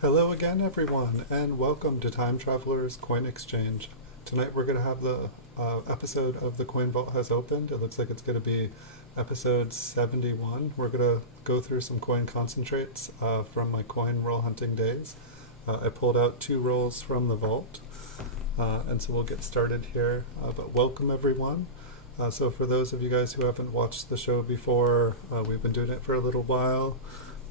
Hello again, everyone, and welcome to Time Traveler's Coin Exchange. Tonight we're going to have the episode of The Coin Vault Has Opened. It looks like it's going to be episode 71. We're going to go through some coin concentrates from my coin roll hunting days. I pulled out 2 rolls from the vault, and so we'll get started here. But welcome, everyone. So for those of you guys who haven't watched the show before, we've been doing it for a little while.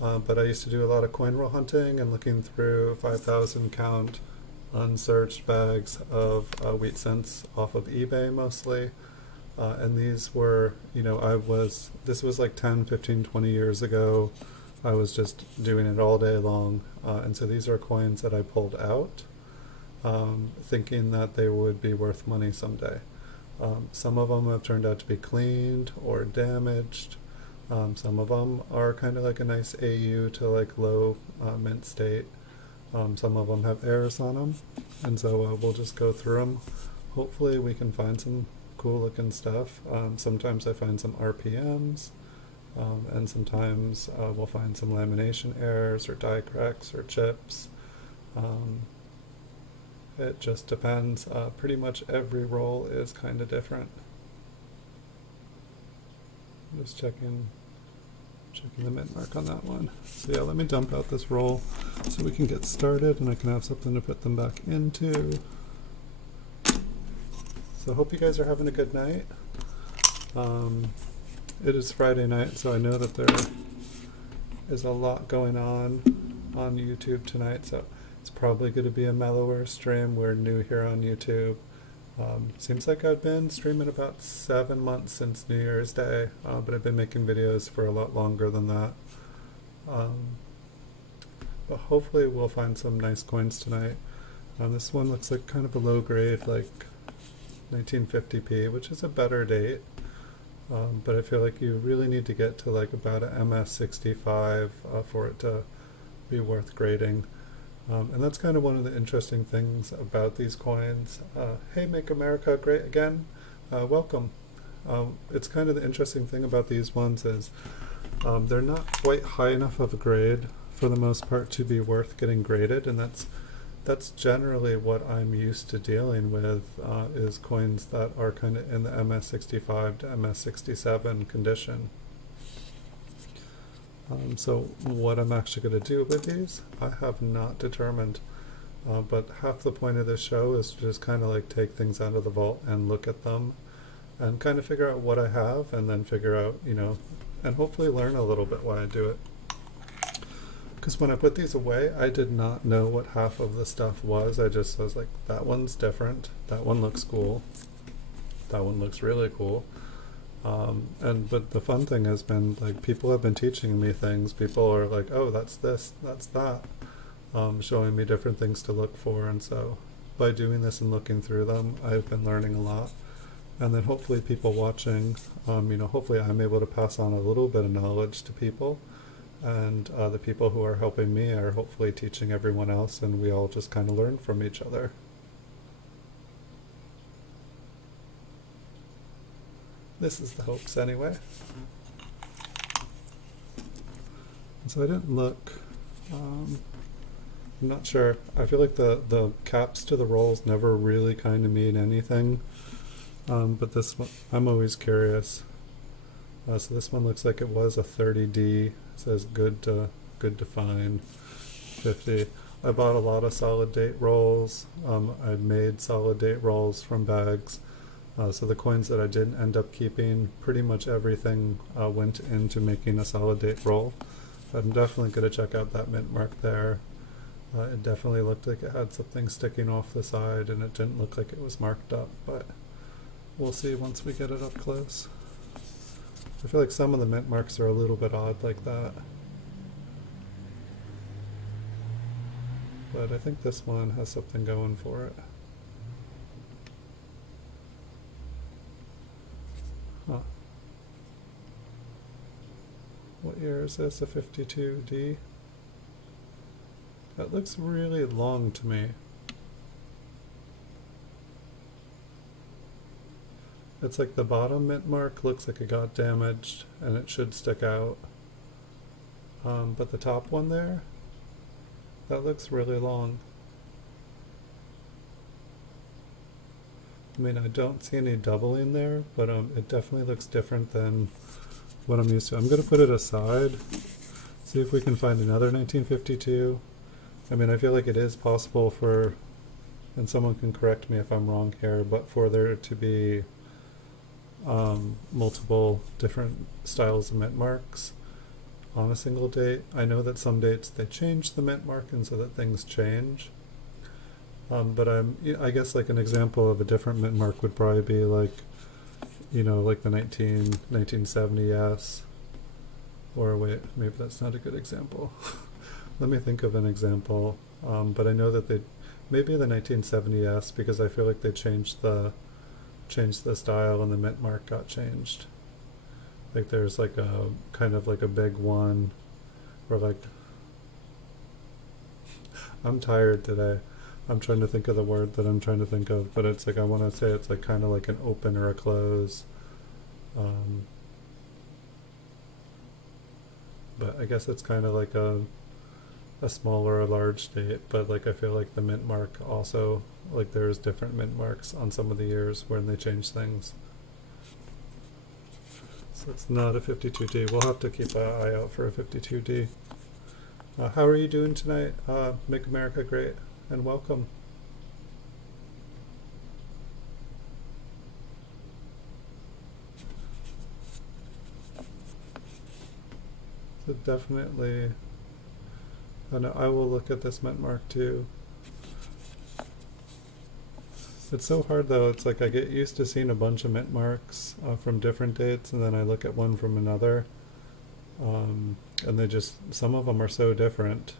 But I used to do a lot of coin roll hunting and looking through 5,000 count unsearched bags of wheat cents off of eBay mostly. And these were, this was like 10, 15, 20 years ago. I was just doing it all day long. And so these are coins that I pulled out, thinking that they would be worth money someday. Some of them have turned out to be cleaned or damaged. Some of them are kind of like a nice AU to like low mint state. Some of them have errors on them, and so we'll just go through them. Hopefully we can find some cool looking stuff. Sometimes I find some RPMs, and sometimes we'll find some lamination errors or die cracks or chips. It just depends. Pretty much every roll is kind of different. Just checking the mint mark on that one. So yeah, let me dump out this roll so we can get started and I can have something to put them back into. So I hope you guys are having a good night. It is Friday night, so I know that there is a lot going on YouTube tonight, so it's probably going to be a mellower stream. We're new here on YouTube. Seems like I've been streaming about 7 months since New Year's Day, but I've been making videos for a lot longer than that. But hopefully we'll find some nice coins tonight. This one looks like kind of a low grade, like 1950p, which is a better date. But I feel like you really need to get to like about a MS65 for it to be worth grading. And that's kind of one of the interesting things about these coins. Hey, Make America Great Again. Welcome. It's kind of the interesting thing about these ones is they're not quite high enough of a grade for the most part to be worth getting graded, and that's generally what I'm used to dealing with is coins that are kind of in the MS65 to MS67 condition. So what I'm actually going to do with these, I have not determined, but half the point of this show is to just kind of like take things out of the vault and look at them and kind of figure out what I have and then figure out, and hopefully learn a little bit why I do it. Because when I put these away, I did not know what half of the stuff was. I was like, that one's different, that one looks cool, that one looks really cool. But the fun thing has been like people have been teaching me things. People are like, oh, that's this, that's that, showing me different things to look for. And so by doing this and looking through them, I've been learning a lot. And then hopefully people watching, hopefully I'm able to pass on a little bit of knowledge to people. And the people who are helping me are hopefully teaching everyone else, and we all just kind of learn from each other. This is the hopes anyway. And so I didn't look. I'm not sure. I feel like the caps to the rolls never really kind of mean anything. But this one, I'm always curious. So this one looks like it was a 30D. It says good to fine. 50. I bought a lot of solid date rolls. I made solid date rolls from bags. So the coins that I didn't end up keeping, pretty much everything went into making a solid date roll. I'm definitely going to check out that mint mark there. It definitely looked like it had something sticking off the side, and it didn't look like it was marked up, but we'll see once we get it up close. I feel like some of the mint marks are a little bit odd like that. But I think this one has something going for it. Huh. What year is this? A 52D? That looks really long to me. It's like the bottom mint mark looks like it got damaged and it should stick out. But the top one there, That looks really long. I mean, I don't see any doubling there, but it definitely looks different than what I'm used to. I'm going to put it aside, see if we can find another 1952. I mean, I feel like it is possible for, and someone can correct me if I'm wrong here, but for there to be multiple different styles of mint marks on a single date. I know that some dates they change the mint mark and so that things change. But I guess like an example of a different mint mark would probably be like, like the 1970S. Or wait, maybe that's not a good example. Let me think of an example. But I know that maybe the 1970S, because I feel like they changed the style and the mint mark got changed. Like there's like a kind of like a big one where like I'm tired today. I'm trying to think of the word that I'm trying to think of, but it's like I want to say it's like kind of like an open or a close. But I guess it's kind of like a small or a large date, but like I feel like the mint mark also, like there's different mint marks on some of the years when they change things. So it's not a 52D. We'll have to keep an eye out for a 52D. How are you doing tonight? Make America Great and welcome. So definitely, I will look at this mint mark too. It's so hard though. It's like I get used to seeing a bunch of mint marks from different dates, and then I look at one from another, and some of them are so different.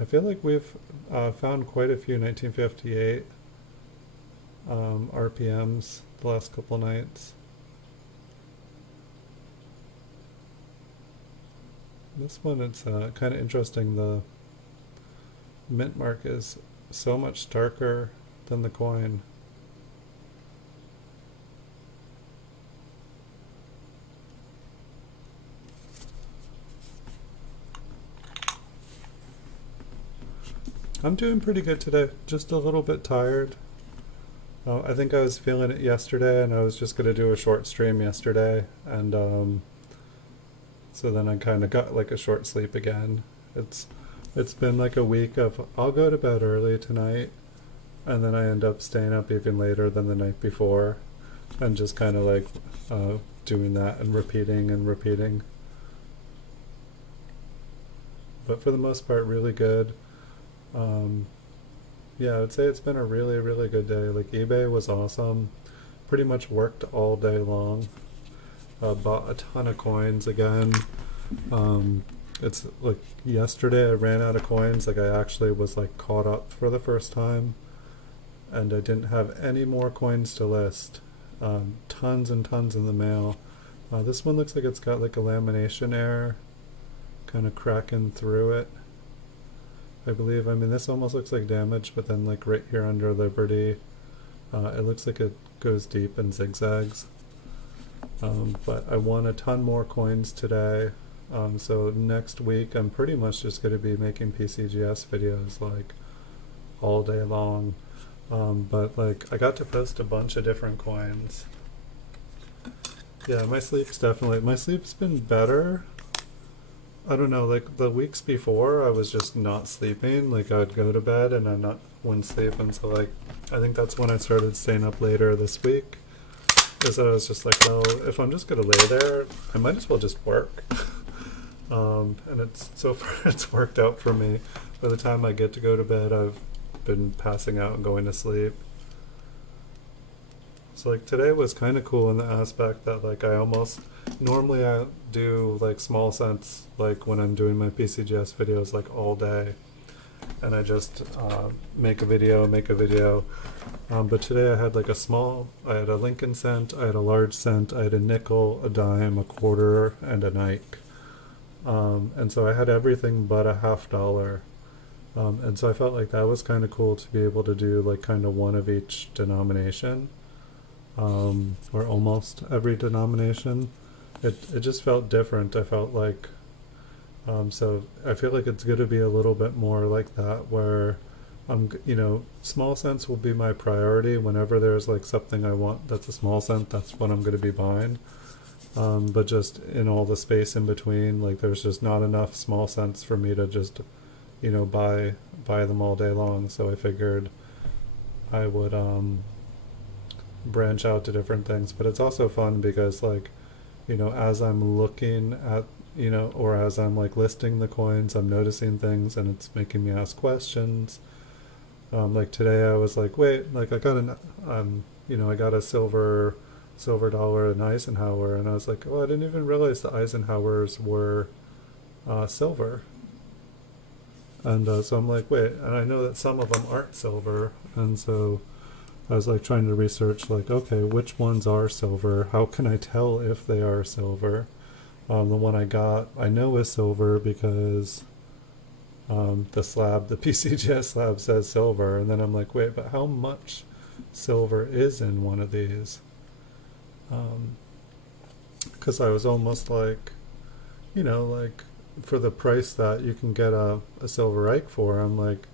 I feel like we've found quite a few 1958 RPMs the last couple nights. This one, it's kind of interesting. The mint mark is so much darker than the coin. I'm doing pretty good today, just a little bit tired. I think I was feeling it yesterday, and I was just going to do a short stream yesterday, and so then I kind of got like a short sleep again. It's been like a week of I'll go to bed early tonight, and then I end up staying up even later than the night before, and just kind of like doing that and repeating. But for the most part, really good. Yeah, I would say it's been a really, really good day. Like eBay was awesome. Pretty much worked all day long. Bought a ton of coins again. It's like yesterday I ran out of coins. Like I actually was like caught up for the first time, and I didn't have any more coins to list. Tons and tons in the mail. This one looks like it's got like a lamination error, kind of cracking through it. I believe. I mean, this almost looks like damage, but then like right here under Liberty, it looks like it goes deep and zigzags. But I won a ton more coins today. So next week I'm pretty much just going to be making PCGS videos like all day long. But like I got to post a bunch of different coins. Yeah, my sleep's been better. I don't know, like the weeks before I was just not sleeping. Like I'd go to bed and I wouldn't sleep until like, I think that's when I started staying up later this week. Is that I was just like, well, if I'm just gonna lay there, I might as well just work. And so far it's worked out for me. By the time I get to go to bed, I've been passing out and going to sleep. So like today was kind of cool in the aspect that like normally I do like small cents like when I'm doing my PCGS videos like all day, and I just make a video. But today I had like I had a Lincoln cent, I had a large cent, I had a nickel, a dime, a quarter, and a Nike. And so I had everything but a $50. And so I felt like that was kind of cool to be able to do like kind of one of each denomination, or almost every denomination. It just felt different. I felt like So I feel like it's going to be a little bit more like that, where small cents will be my priority. Whenever there's like something I want that's a small cent, that's what I'm going to be buying. But just in all the space in between, like there's just not enough small cents for me to just buy them all day long. So I figured I would branch out to different things. But it's also fun because like as I'm looking at or as I'm like listing the coins, I'm noticing things and it's making me ask questions. Like today I was like, wait, like I got I got a silver dollar in Eisenhower, and I was like, oh, I didn't even realize the Eisenhowers were silver. And so I'm like, wait, and I know that some of them aren't silver, and so I was like trying to research, like, okay, which ones are silver? How can I tell if they are silver? The one I got, I know is silver because the PCGS slab says silver, and then I'm like, wait, but how much silver is in one of these? Because I was almost like, like for the price that you can get a silver Ike for, I'm like,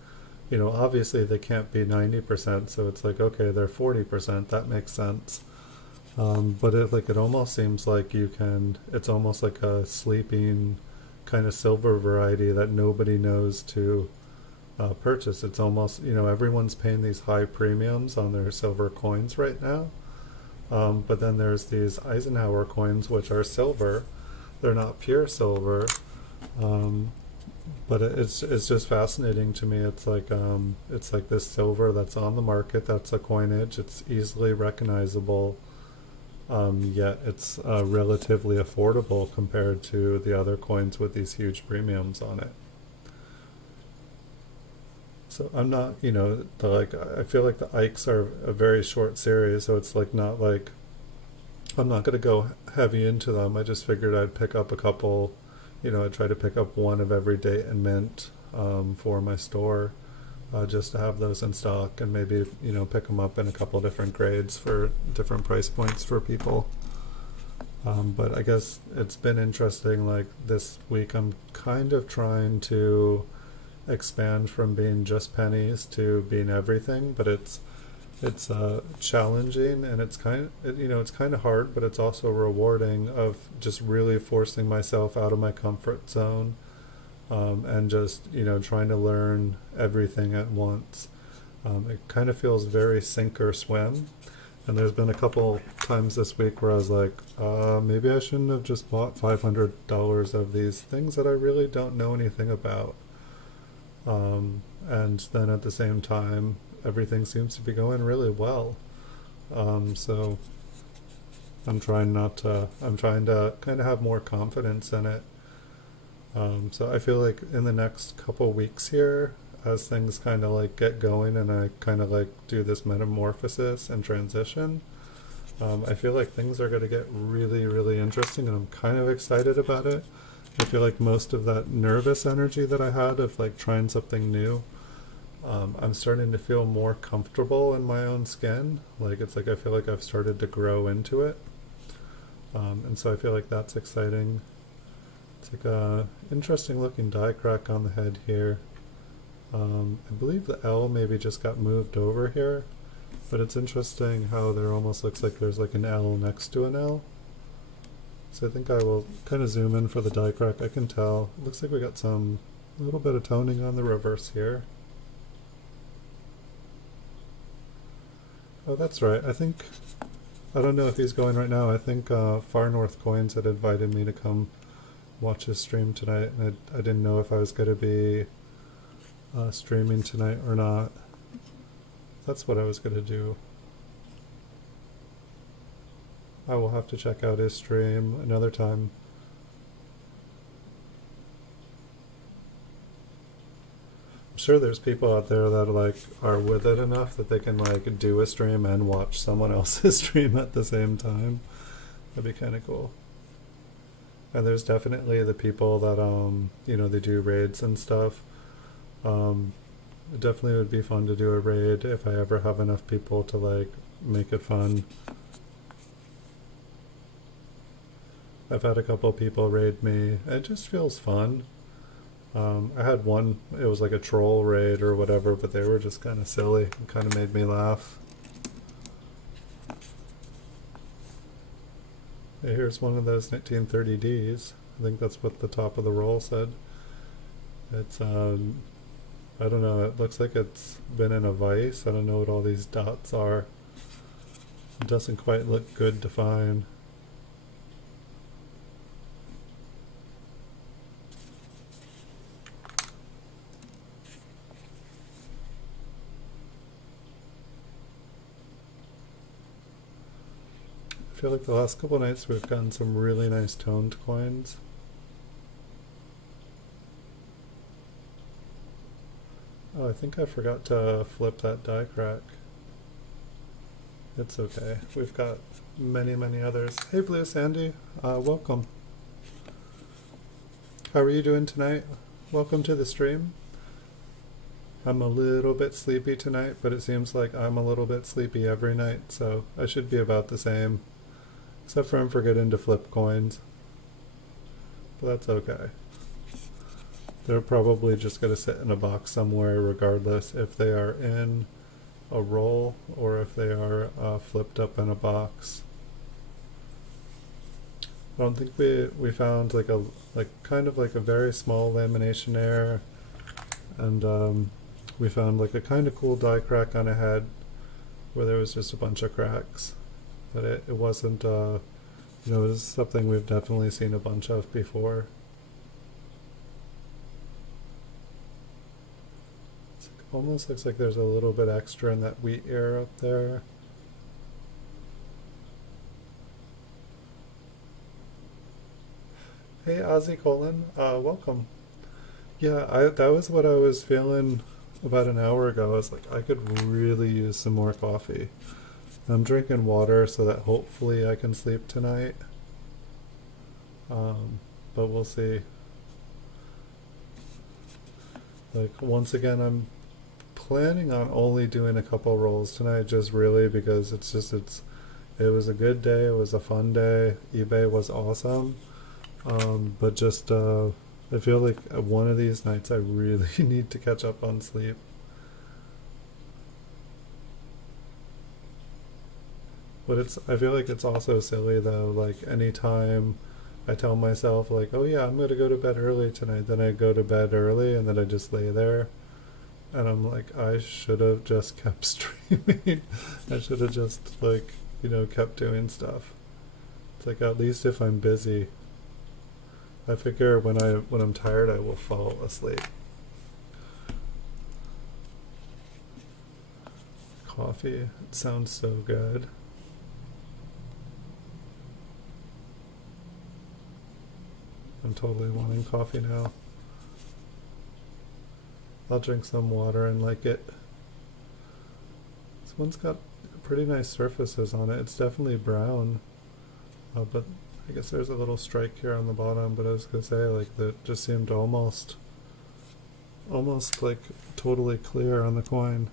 obviously they can't be 90%, so it's like, okay, they're 40%, that makes sense. But it almost seems like it's almost like a sleeping kind of silver variety that nobody knows to purchase. It's almost, everyone's paying these high premiums on their silver coins right now. But then there's these Eisenhower coins, which are silver. They're not pure silver. Um, but it's just fascinating to me. It's like this silver that's on the market. That's a coinage. It's easily recognizable. Yet it's relatively affordable compared to the other coins with these huge premiums on it. So I'm not, I feel like the Ikes are a very short series, so it's like not like I'm not going to go heavy into them. I just figured I'd pick up a couple, I'd try to pick up one of every date and mint for my store, just to have those in stock, and maybe, pick them up in a couple different grades for different price points for people. But I guess it's been interesting, like this week I'm kind of trying to expand from being just pennies to being everything, but it's challenging, and it's kind of hard, but it's also rewarding of just really forcing myself out of my comfort zone, and just trying to learn everything at once. It kind of feels very sink or swim, and there's been a couple times this week where I was like, maybe I shouldn't have just bought $500 of these things that I really don't know anything about. And then at the same time, everything seems to be going really well. So I'm trying to kind of have more confidence in it. So I feel like in the next couple weeks here, as things kind of like get going and I kind of like do this metamorphosis and transition, I feel like things are going to get really, really interesting, and I'm kind of excited about it. I feel like most of that nervous energy that I had of like trying something new, I'm starting to feel more comfortable in my own skin. Like it's like I feel like I've started to grow into it, and so I feel like that's exciting. It's like a interesting looking die crack on the head here. I believe the L maybe just got moved over here, but it's interesting how there almost looks like there's like an L next to an L. So I think I will kind of zoom in for the die crack. I can tell. It looks like we got some little bit of toning on the reverse here. Oh, that's right. I don't know if he's going right now. I think Far North Coins had invited me to come watch his stream tonight, and I didn't know if I was going to be streaming tonight or not. That's what I was going to do. I will have to check out his stream another time. I'm sure there's people out there that like are with it enough that they can like do a stream and watch someone else's stream at the same time. That'd be kind of cool. And there's definitely the people that they do raids and stuff. It definitely would be fun to do a raid if I ever have enough people to like make it fun. I've had a couple people raid me. It just feels fun. I had one, it was like a troll raid or whatever, but they were just kind of silly and kind of made me laugh. Hey, here's one of those 1930Ds. I think that's what the top of the roll said. It's, I don't know, it looks like it's been in a vise. I don't know what all these dots are. It doesn't quite look good to find. I feel like the last couple nights we've gotten some really nice toned coins. Oh, I think I forgot to flip that die crack. It's okay. We've got many, many others. Hey, Blue Sandy. Welcome. How are you doing tonight? Welcome to the stream. I'm a little bit sleepy tonight, but it seems like I'm a little bit sleepy every night, so I should be about the same. Except for I'm forgetting to flip coins. But that's okay. They're probably just going to sit in a box somewhere regardless if they are in a roll or if they are flipped up in a box. I don't think we found like a kind of like a very small lamination error, and we found like a kind of cool die crack on a head where there was just a bunch of cracks, but it wasn't you know, it was something we've definitely seen a bunch of before. Almost looks like there's a little bit extra in that wheat ear up there. Hey Ozzy Colin, welcome. Yeah, that was what I was feeling about an hour ago. I was like, I could really use some more coffee. I'm drinking water so that hopefully I can sleep tonight. But we'll see. Like, once again, I'm planning on only doing a couple rolls tonight, just really because it was a good day, it was a fun day, eBay was awesome, but just I feel like one of these nights I really need to catch up on sleep. But I feel like it's also silly though, like anytime I tell myself like, oh yeah, I'm gonna go to bed early tonight, then I go to bed early and then I just lay there. And I'm like, I should have just kept streaming. I should have just, like, you know, kept doing stuff. It's like, at least if I'm busy, I figure when I'm tired, I will fall asleep. Coffee, it sounds so good. I'm totally wanting coffee now. I'll drink some water and like it. This one's got pretty nice surfaces on it. It's definitely brown, but I guess there's a little strike here on the bottom. But I was gonna say, like, that just seemed almost like totally clear on the coin.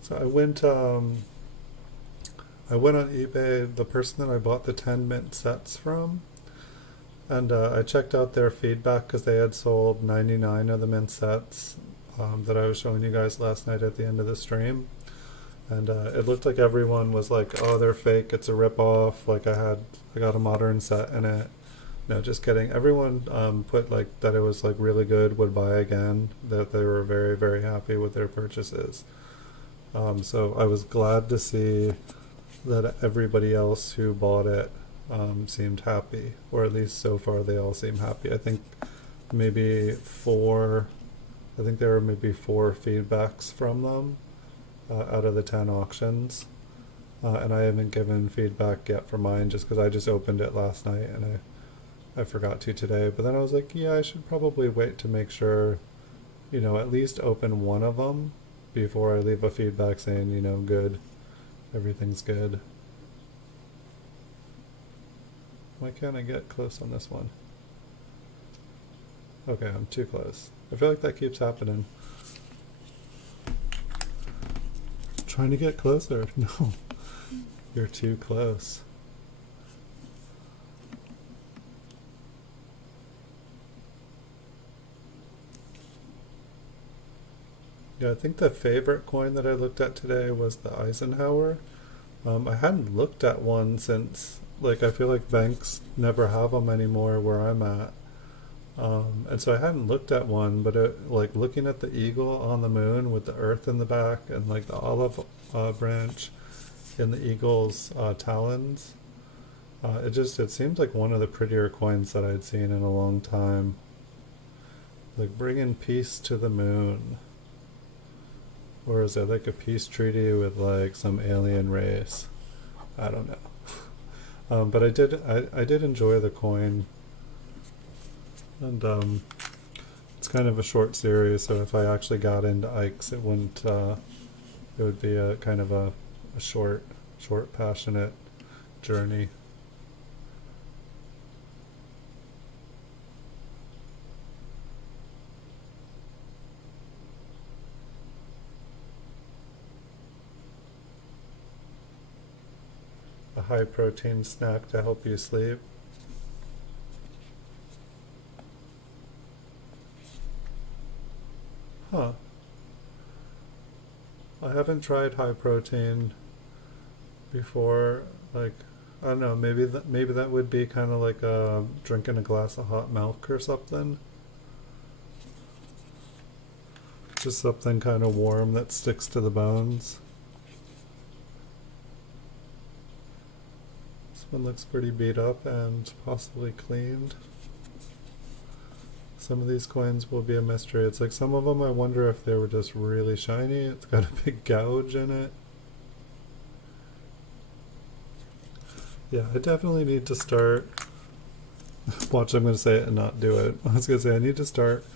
So I went on eBay, the person that I bought the 10 mint sets from, and I checked out their feedback because they had sold 99 of the mint sets that I was showing you guys last night at the end of the stream. And it looked like everyone was like, oh, they're fake, it's a ripoff, like I got a modern set in it. No, just kidding. Everyone put like that it was like really good, would buy again, that they were very, very happy with their purchases. So I was glad to see that everybody else who bought it seemed happy, or at least so far they all seem happy. I think there were maybe four feedbacks from them out of the 10 auctions. And I haven't given feedback yet for mine just because I just opened it last night and I forgot to today. But then I was like, yeah, I should probably wait to make sure, you know, at least open one of them before I leave a feedback saying, you know, good, everything's good. Why can't I get close on this one? Okay, I'm too close. I feel like that keeps happening. trying to get closer. No, you're too close. Yeah, I think the favorite coin that I looked at today was the Eisenhower. I hadn't looked at one since, like, I feel like banks never have them anymore where I'm at. And so I hadn't looked at one, but like looking at the eagle on the moon with the earth in the back and like the olive branch in the eagle's talons, it seemed like one of the prettier coins that I'd seen in a long time. Like bringing peace to the moon. Or is it like a peace treaty with like some alien race? I don't know. But I did enjoy the coin. And it's kind of a short series, so if I actually got into Ike's, it would be a kind of a short, passionate journey. A high protein snack to help you sleep. Huh. I haven't tried high protein before. Like, I don't know, maybe that would be kind of like drinking a glass of hot milk or something. Just something kind of warm that sticks to the bones. This one looks pretty beat up and possibly cleaned. Some of these coins will be a mystery. It's like some of them I wonder if they were just really shiny. It's got a big gouge in it. Yeah, I definitely need to start. Watch, I'm going to say it and not do it. I was going to say I need to start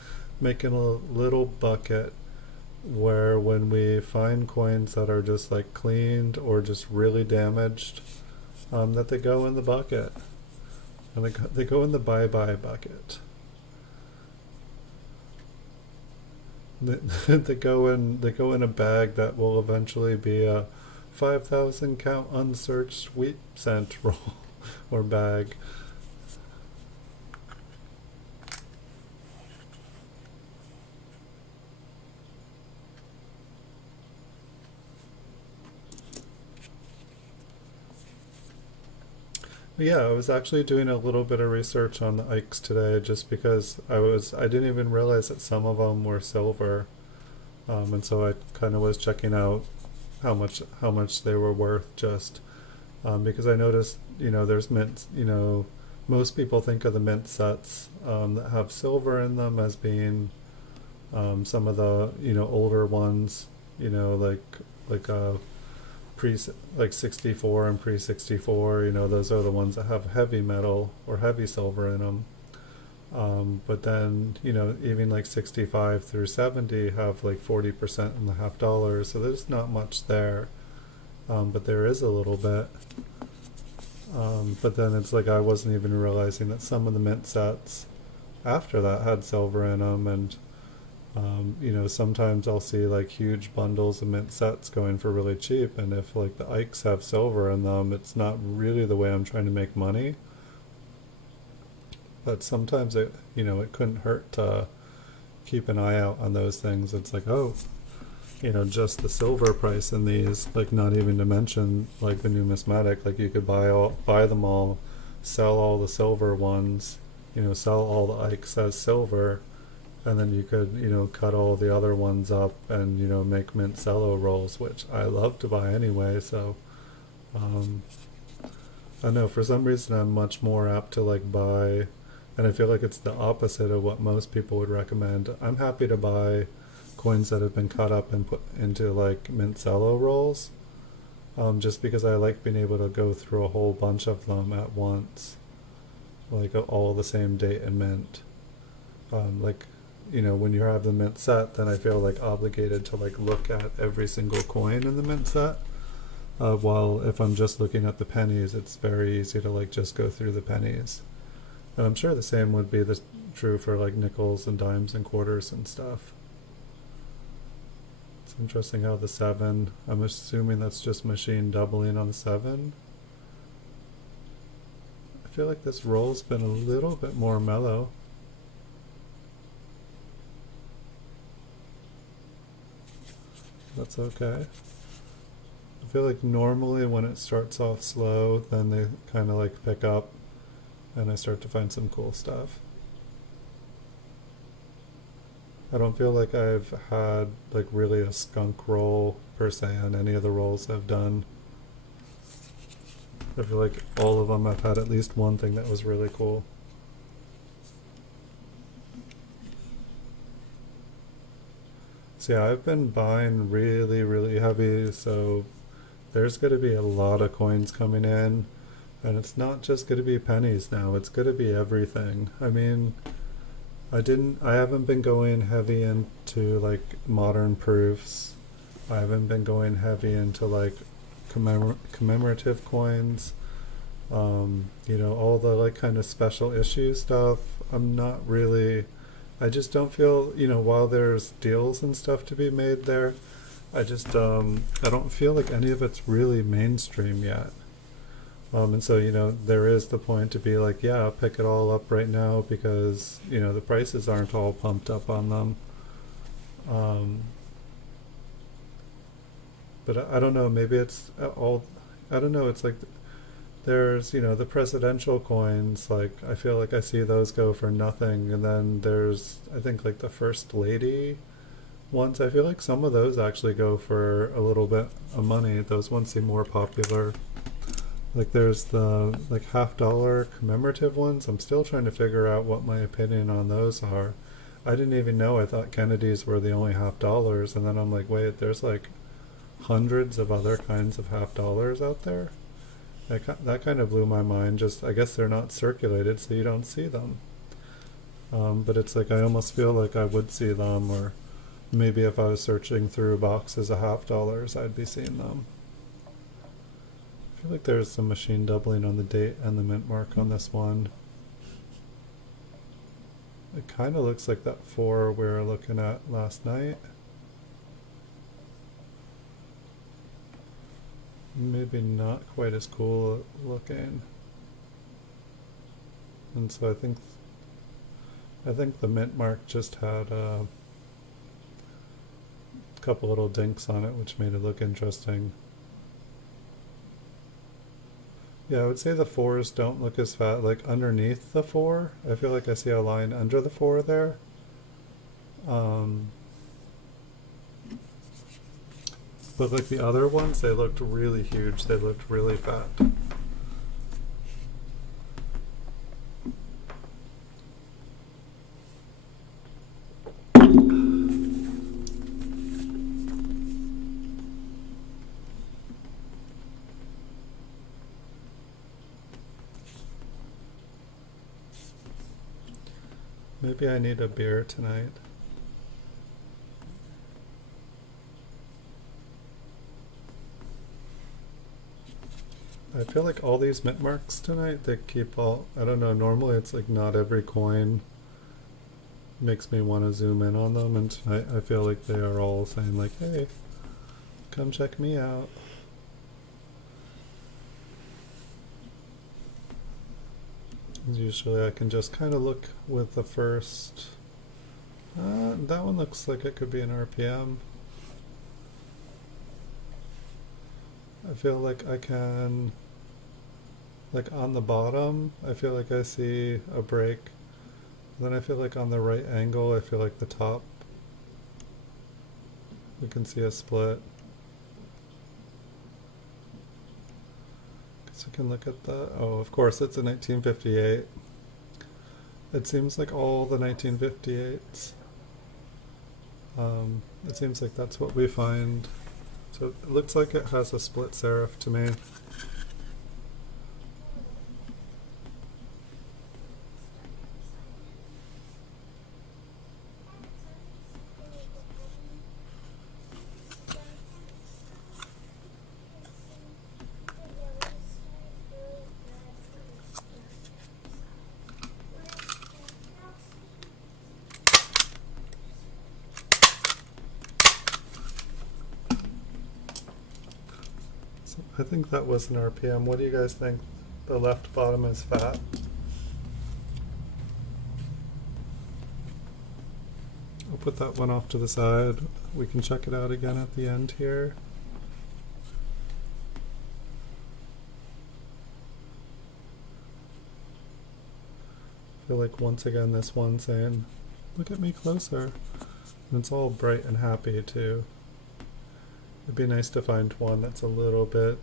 making a little bucket where when we find coins that are just like cleaned or just really damaged, that they go in the bucket. And they go in the bye-bye bucket. They go in a bag that will eventually be a 5,000 count unsearched wheat cent roll or bag. Yeah, I was actually doing a little bit of research on the Ikes today just because I didn't even realize that some of them were silver. And so I kind of was checking out how much they were worth just because I noticed, there's mint, most people think of the mint sets that have silver in them as being some of the, older ones, like pre like 64 and pre 64, those are the ones that have heavy metal or heavy silver in them. But then, even like 65 through 70 have like 40% in the half dollars, so there's not much there. But there is a little bit. But then it's like I wasn't even realizing that some of the mint sets after that had silver in them, and sometimes I'll see like huge bundles of mint sets going for really cheap, and if like the Ikes have silver in them, it's not really the way I'm trying to make money. But sometimes it couldn't hurt to keep an eye out on those things. It's like, oh, just the silver price in these, like not even to mention like the numismatic, like you could buy them all, sell all the silver ones, sell all the Ikes as silver, and then you could, cut all the other ones up and, make mint cello rolls, which I love to buy anyway. So, I know for some reason I'm much more apt to like buy, and I feel like it's the opposite of what most people would recommend. I'm happy to buy coins that have been cut up and put into like mint cello rolls, just because I like being able to go through a whole bunch of them at once, like all the same date and mint. When you have the mint set, then I feel like obligated to like look at every single coin in the mint set. While if I'm just looking at the pennies, it's very easy to like just go through the pennies. And I'm sure the same would be true for like nickels and dimes and quarters and stuff. It's interesting how the 7, I'm assuming that's just machine doubling on the 7. I feel like this roll's been a little bit more mellow. That's okay. I feel like normally when it starts off slow, then they kind of like pick up and I start to find some cool stuff. I don't feel like I've had like really a skunk roll per se on any of the rolls I've done. I feel like all of them I've had at least one thing that was really cool. So yeah, I've been buying really heavy, so there's going to be a lot of coins coming in, and it's not just going to be pennies now, it's going to be everything. I mean, I haven't been going heavy into like modern proofs. I haven't been going heavy into like commemorative coins. All the like kind of special issue stuff. I'm not really, I just don't feel, while there's deals and stuff to be made there, I don't feel like any of it's really mainstream yet. And so, there is the point to be like, yeah, pick it all up right now because, the prices aren't all pumped up on them. But I don't know, maybe it's all, I don't know, it's like there's, the presidential coins, like I feel like I see those go for nothing. And then there's, I think like the first lady ones, I feel like some of those actually go for a little bit of money. Those ones seem more popular. Like there's the like $50 commemorative ones. I'm still trying to figure out what my opinion on those are. I didn't even know. I thought Kennedy's were the only $50, and then I'm like, wait, there's like hundreds of other kinds of $50 out there. That kind of blew my mind. Just I guess they're not circulated, so you don't see them. But it's like I almost feel like I would see them, or maybe if I was searching through boxes of $50, I'd be seeing them. I feel like there's some machine doubling on the date and the mint mark on this one. It kind of looks like that 4 we were looking at last night. Maybe not quite as cool looking. And so I think the mint mark just had a couple little dinks on it, which made it look interesting. Yeah, I would say the 4s don't look as fat. Like underneath the 4, I feel like I see a line under the 4 there. But like the other ones, they looked really huge. They looked really fat. Maybe I need a beer tonight. I feel like all these mint marks tonight, they keep all, I don't know, normally it's like not every coin makes me want to zoom in on them, and tonight I feel like they are all saying like, hey, come check me out. Usually I can just kind of look with the first, that one looks like it could be an RPM. I feel like I can, like on the bottom, I feel like I see a break. Then I feel like on the right angle, I feel like the top, we can see a split. So I can look at the, oh, of course it's a 1958. It seems like all the 1958s. It seems like that's what we find. So it looks like it has a split serif to me. So I think that was an RPM. What do you guys think? The left bottom is fat. I'll put that one off to the side. We can check it out again at the end here. I feel like once again this one's saying, look at me closer. And it's all bright and happy too. It'd be nice to find one that's a little bit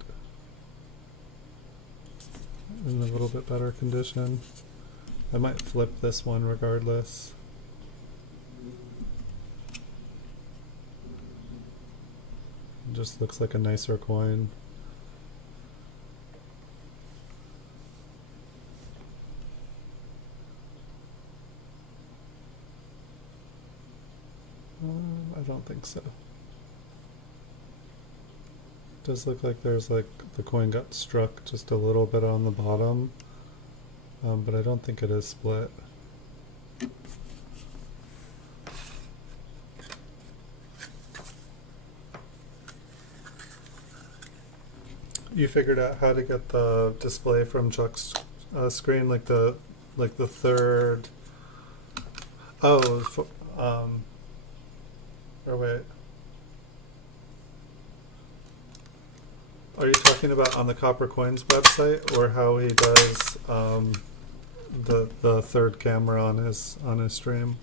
in a little bit better condition. I might flip this one regardless. It just looks like a nicer coin. I don't think so. Does look like there's like the coin got struck just a little bit on the bottom, but I don't think it is split. You figured out how to get the display from Chuck's screen, like the third. Oh, or wait. Are you talking about on the Copper Coins website, or how he does the third camera on his stream?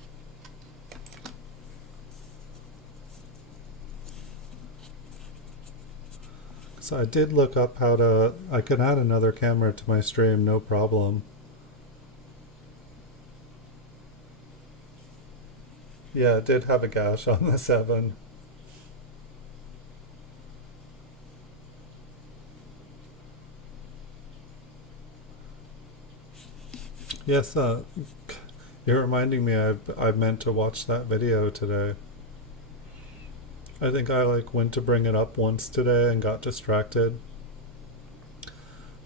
So I did look up how to. I could add another camera to my stream, no problem. Yeah, it did have a gash on the 7. Yes, you're reminding me I meant to watch that video today. I think I went to bring it up once today and got distracted.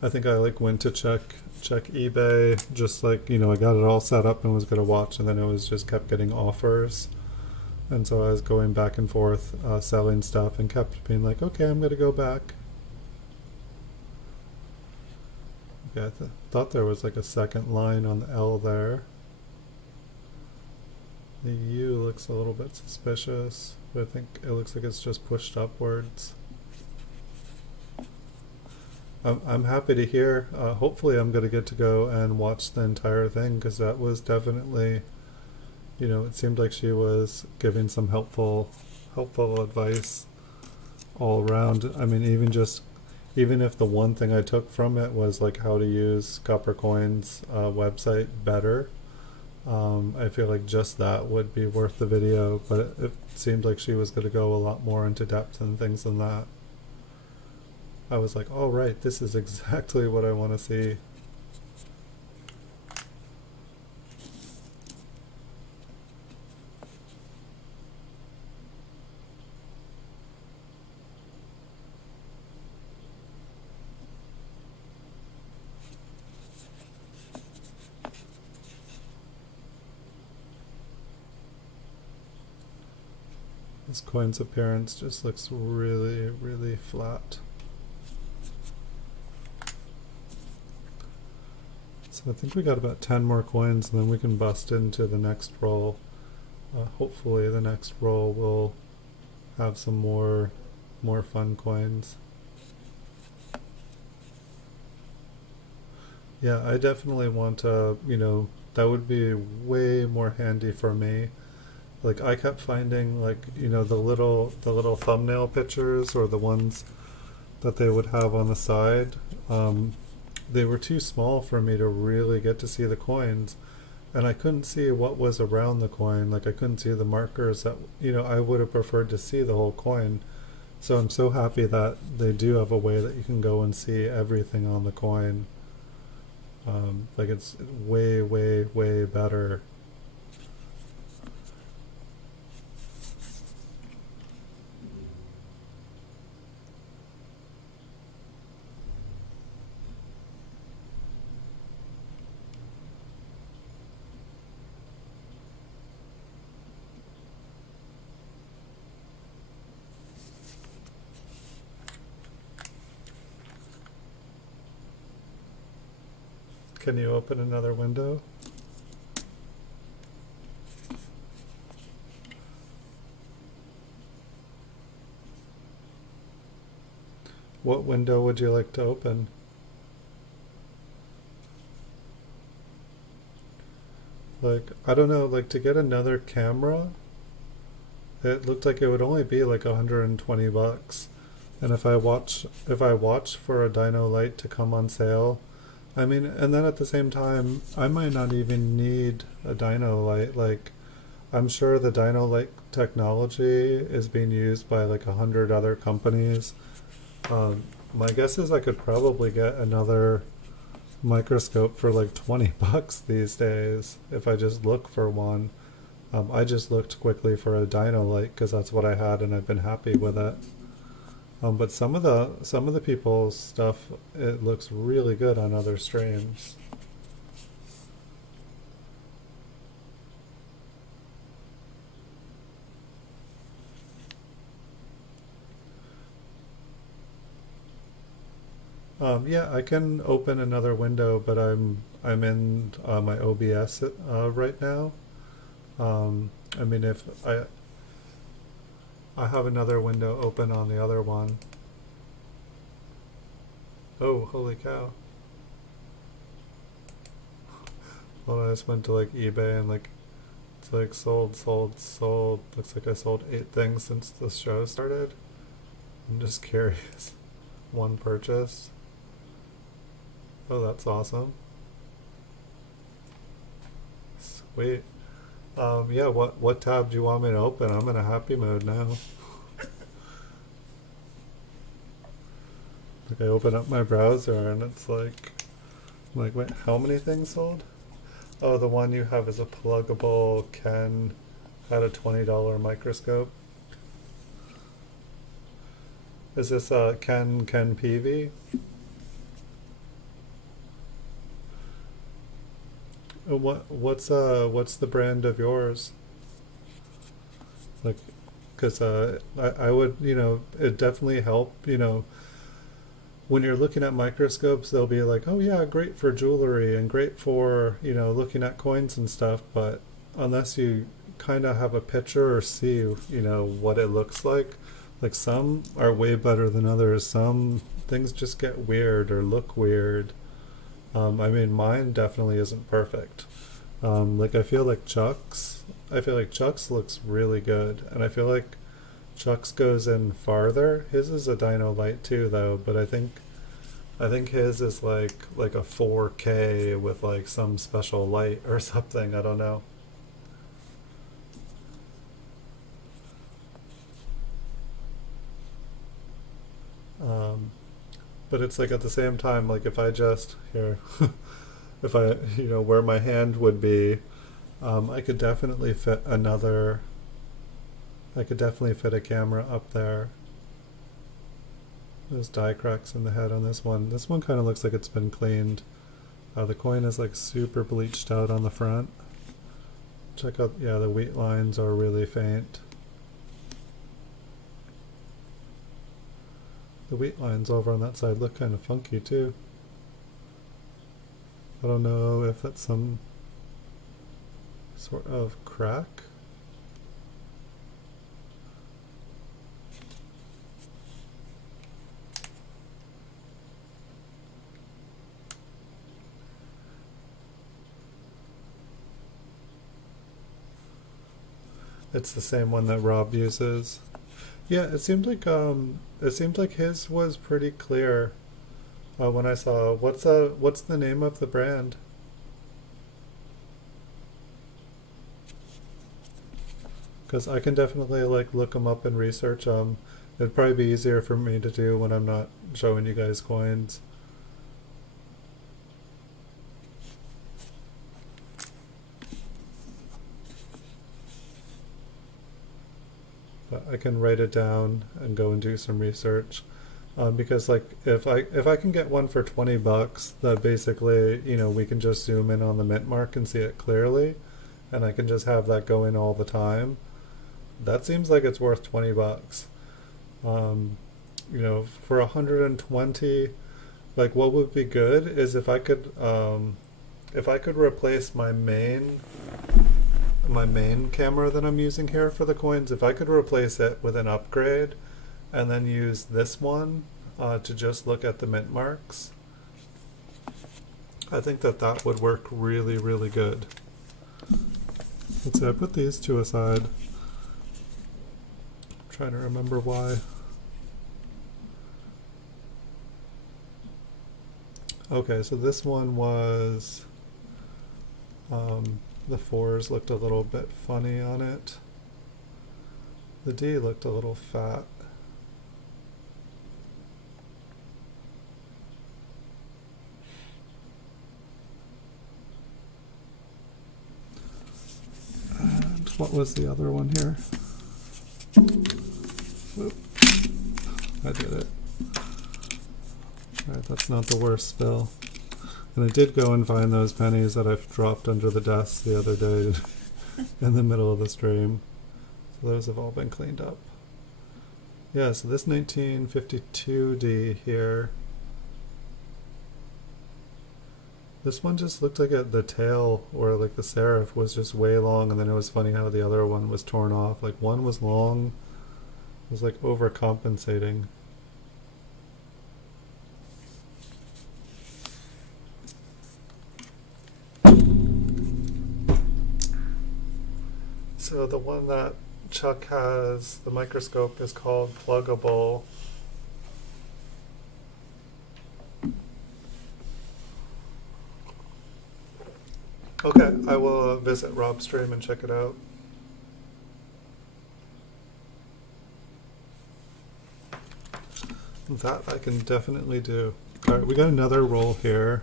I think I went to check eBay, just I got it all set up and was gonna watch, and then it was just kept getting offers. And so I was going back and forth selling stuff and kept being like, okay, I'm gonna go back. Okay, I thought there was a second line on the L there. The U looks a little bit suspicious, but I think it looks like it's just pushed upwards. I'm happy to hear. Hopefully I'm going to get to go and watch the entire thing, because that was definitely, it seemed like she was giving some helpful advice all around. I mean, even if the one thing I took from it was how to use Copper Coins website better, I feel like just that would be worth the video, but it seemed like she was going to go a lot more into depth and things than that. I was like, oh right, this is exactly what I want to see. This coin's appearance just looks really, really flat. So I think we got about 10 more coins, and then we can bust into the next roll. Hopefully the next roll will have some more fun coins. Yeah, I definitely want to, that would be way more handy for me. I kept finding the little thumbnail pictures, or the ones that they would have on the side. They were too small for me to really get to see the coins, and I couldn't see what was around the coin. I couldn't see the markers that I would have preferred to see the whole coin. So I'm so happy that they do have a way that you can go and see everything on the coin. It's way, way, way better. Can you open another window? What window would you like to open? Like, I don't know, like to get another camera, it looked like it would only be like 120 bucks. And if I watch for a Dino light to come on sale, I mean, and then at the same time, I might not even need a Dino light. Like, I'm sure the Dino light technology is being used by like 100 other companies. My guess is I could probably get another microscope for like 20 bucks these days if I just look for one. I just looked quickly for a Dino light because that's what I had and I've been happy with it. But some of the people's stuff, it looks really good on other streams. Yeah, I can open another window, but I'm in my OBS right now. I mean, if I have another window open on the other one. Oh, holy cow! Well, I just went to like eBay and like it's like sold, sold, sold. Looks like I sold 8 things since the show started. I'm just curious. One purchase. Oh, that's awesome. Sweet. Yeah, what tab do you want me to open? I'm in a happy mode now. Like I open up my browser and it's like, I'm like, wait, how many things sold? Oh, the one you have is a pluggable Ken, had a $20 microscope. Is this a Ken PV? What's the brand of yours? Like, because I would, it definitely help, when you're looking at microscopes, they'll be like, oh yeah, great for jewelry and great for, looking at coins and stuff, but unless you kind of have a picture or see, what it looks like some are way better than others. Some things just get weird or look weird. I mean, mine definitely isn't perfect. Like I feel like Chuck's looks really good, and I feel like Chuck's goes in farther. His is a Dino light too, though, but I think his is like a 4K with like some special light or something. I don't know. Um, but it's like at the same time, like if I just here, if I where my hand would be, I could definitely fit another. I could definitely fit a camera up there. There's die cracks in the head on this one. This one kind of looks like it's been cleaned. The coin is like super bleached out on the front. Check out, yeah, the wheat lines are really faint. The wheat lines over on that side look kind of funky too. I don't know if that's some sort of crack. It's the same one that Rob uses. Yeah, it seemed like his was pretty clear when I saw. What's the name of the brand? Because I can definitely like look them up and research them. It'd probably be easier for me to do when I'm not showing you guys coins. But I can write it down and go and do some research. Because like if I can get one for 20 bucks, that basically we can just zoom in on the mint mark and see it clearly, and I can just have that going all the time. That seems like it's worth 20 bucks. Um, for 120, like what would be good is if I could. if I could replace my main camera that I'm using here for the coins, if I could replace it with an upgrade and then use this one to just look at the mint marks, I think that that would work really, really good. Let's see, I put these two aside. I'm trying to remember why. Okay, so this one was, the 4s looked a little bit funny on it. The D looked a little fat. And what was the other one here? Whoop. I did it. Alright, that's not the worst spill. And I did go and find those pennies that I've dropped under the desk the other day in the middle of the stream. So those have all been cleaned up. Yeah, so this 1952D here, this one just looked like the tail, or like the serif was just way long, and then it was funny how the other one was torn off. Like one was long, it was like overcompensating. So the one that Chuck has, the microscope, is called Pluggable. Okay, I will visit Rob's stream and check it out. That I can definitely do. Alright, we got another roll here.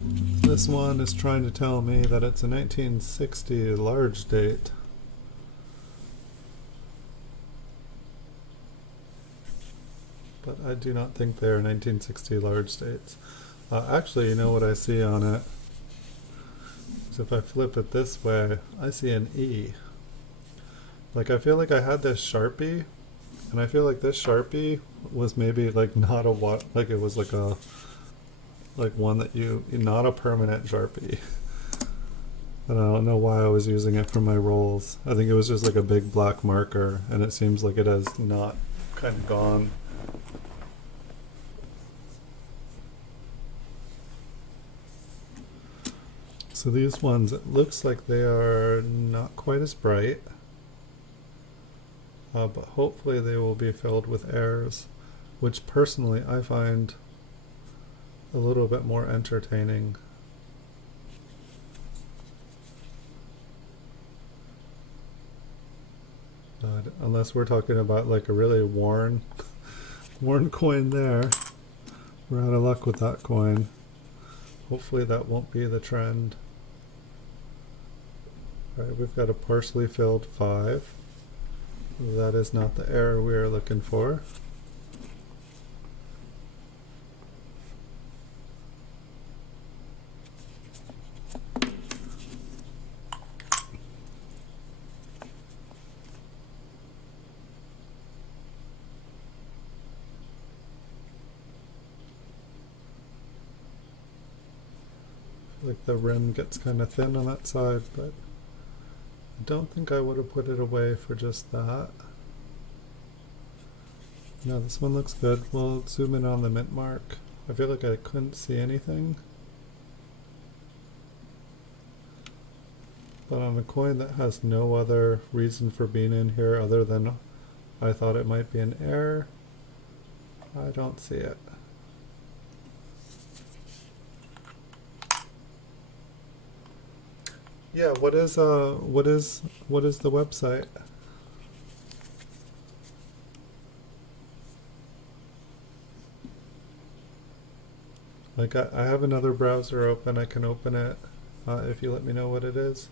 This one is trying to tell me that it's a 1960 large date. But I do not think they're 1960 large dates. Actually, you know what I see on it? So if I flip it this way, I see an E. Like, I feel like I had this Sharpie, and I feel like this Sharpie was maybe like not a what, like it was like a, like one that not a permanent Sharpie. And I don't know why I was using it for my rolls. I think it was just like a big black marker, and it seems like it has not kind of gone. So these ones, it looks like they are not quite as bright, but hopefully they will be filled with airs, which personally I find a little bit more entertaining. Unless we're talking about like a really worn coin there. We're out of luck with that coin. Hopefully that won't be the trend. Alright, we've got a partially filled 5. That is not the error we are looking for. Like the rim gets kind of thin on that side, but I don't think I would have put it away for just that. No, this one looks good. We'll zoom in on the mint mark. I feel like I couldn't see anything. But on a coin that has no other reason for being in here other than I thought it might be an error, I don't see it. Yeah, what is the website? Like I have another browser open, I can open it if you let me know what it is.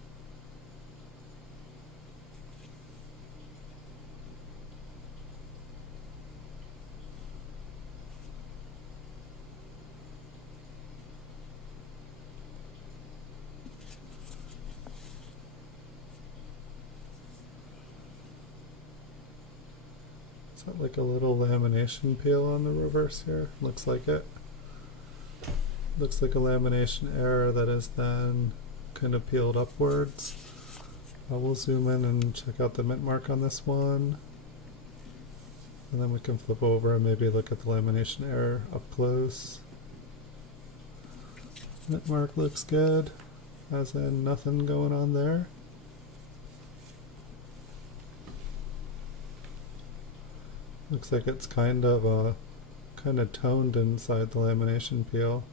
Is that like a little lamination peel on the reverse here? Looks like it. looks like a lamination error that is then kind of peeled upwards. We'll zoom in and check out the mint mark on this one. And then we can flip over and maybe look at the lamination error up close. Mint mark looks good, as in nothing going on there. Looks like it's kind of toned inside the lamination peel.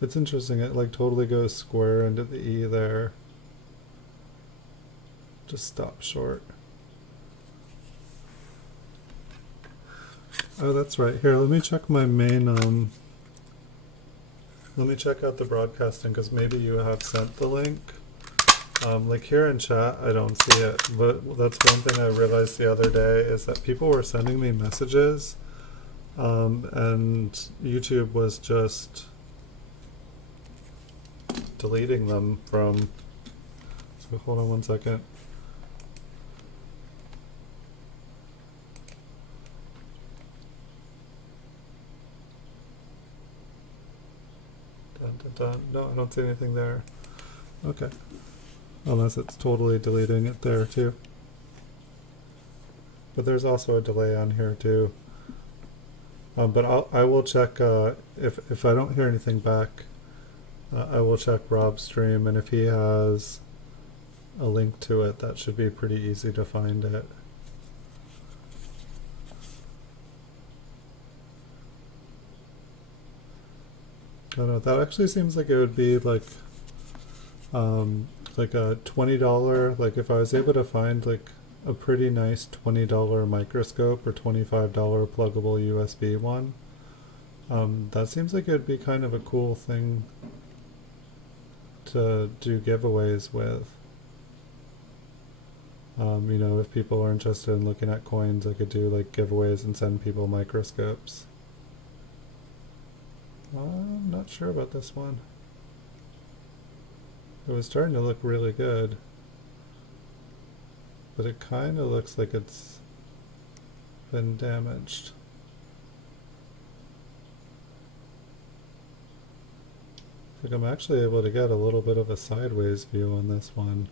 It's interesting, it like totally goes square into the E there. Just stop short. Oh, that's right. Here, let me check my main, let me check out the broadcasting, because maybe you have sent the link. Like here in chat, I don't see it, but that's one thing I realized the other day, is that people were sending me messages, and YouTube was just deleting them from, so hold on one second. No, I don't see anything there. Okay. Unless it's totally deleting it there too. But there's also a delay on here too. But I will check, if I don't hear anything back, I will check Rob's stream, and if he has a link to it, that should be pretty easy to find it. I don't know, that actually seems like it would be like a $20, like if I was able to find like a pretty nice $20 microscope or $25 pluggable USB one, that seems like it would be kind of a cool thing to do giveaways with. You know, if people are interested in looking at coins, I could do like giveaways and send people microscopes. I'm not sure about this one. It was starting to look really good, but it kind of looks like it's been damaged. I think I'm actually able to get a little bit of a sideways view on this one.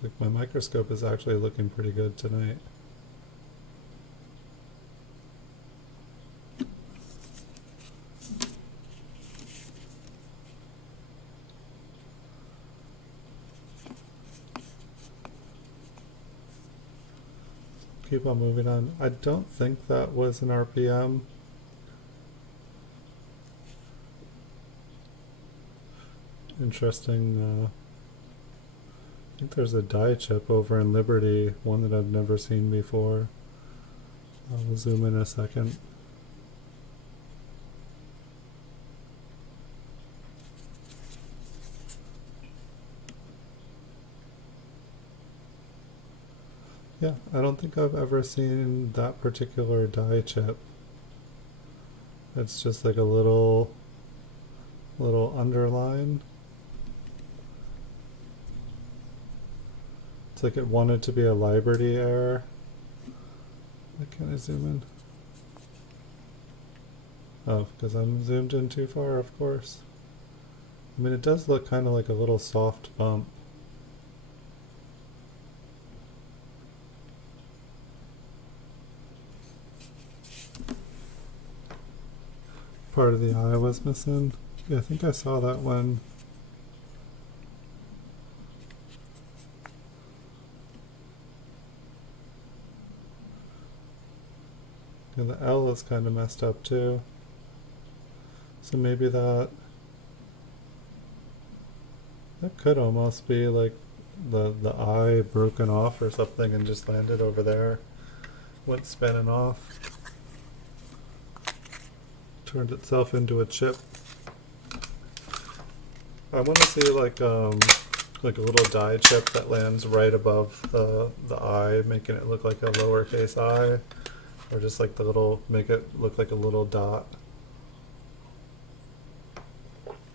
Like my microscope is actually looking pretty good tonight. Keep on moving on. I don't think that was an RPM. Interesting. I think there's a die chip over in Liberty, one that I've never seen before. I'll zoom in a second. Yeah, I don't think I've ever seen that particular die chip. It's just like a little underline. It's like it wanted to be a Liberty error. Can I zoom in? Oh, because I'm zoomed in too far, of course. I mean, it does look kind of like a little soft bump. Part of the eye was missing. Yeah, I think I saw that one. And the L is kind of messed up too. So maybe that could almost be like the eye broken off or something and just landed over there. Went spinning off. Turned itself into a chip. I want to see like a little die chip that lands right above the eye, making it look like a lowercase I. Or just like make it look like a little dot.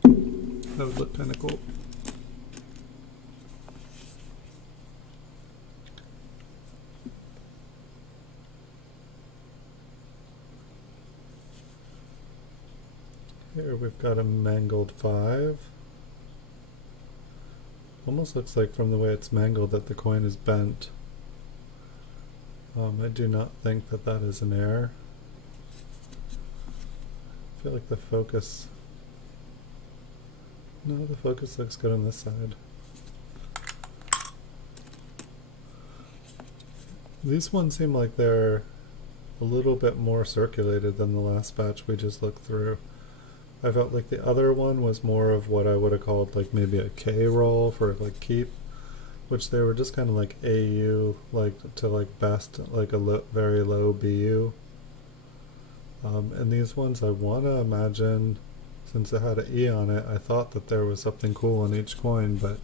That would look kind of cool. Here we've got a mangled 5. Almost looks like from the way it's mangled that the coin is bent. I do not think that that is an error. I feel like the focus... No, the focus looks good on this side. These ones seem like they're a little bit more circulated than the last batch we just looked through. I felt like the other one was more of what I would have called like maybe a K roll for like keep, which they were just kind of like AU, like to like best, like a very low BU. And these ones I want to imagine, since it had an E on it, I thought that there was something cool on each coin, but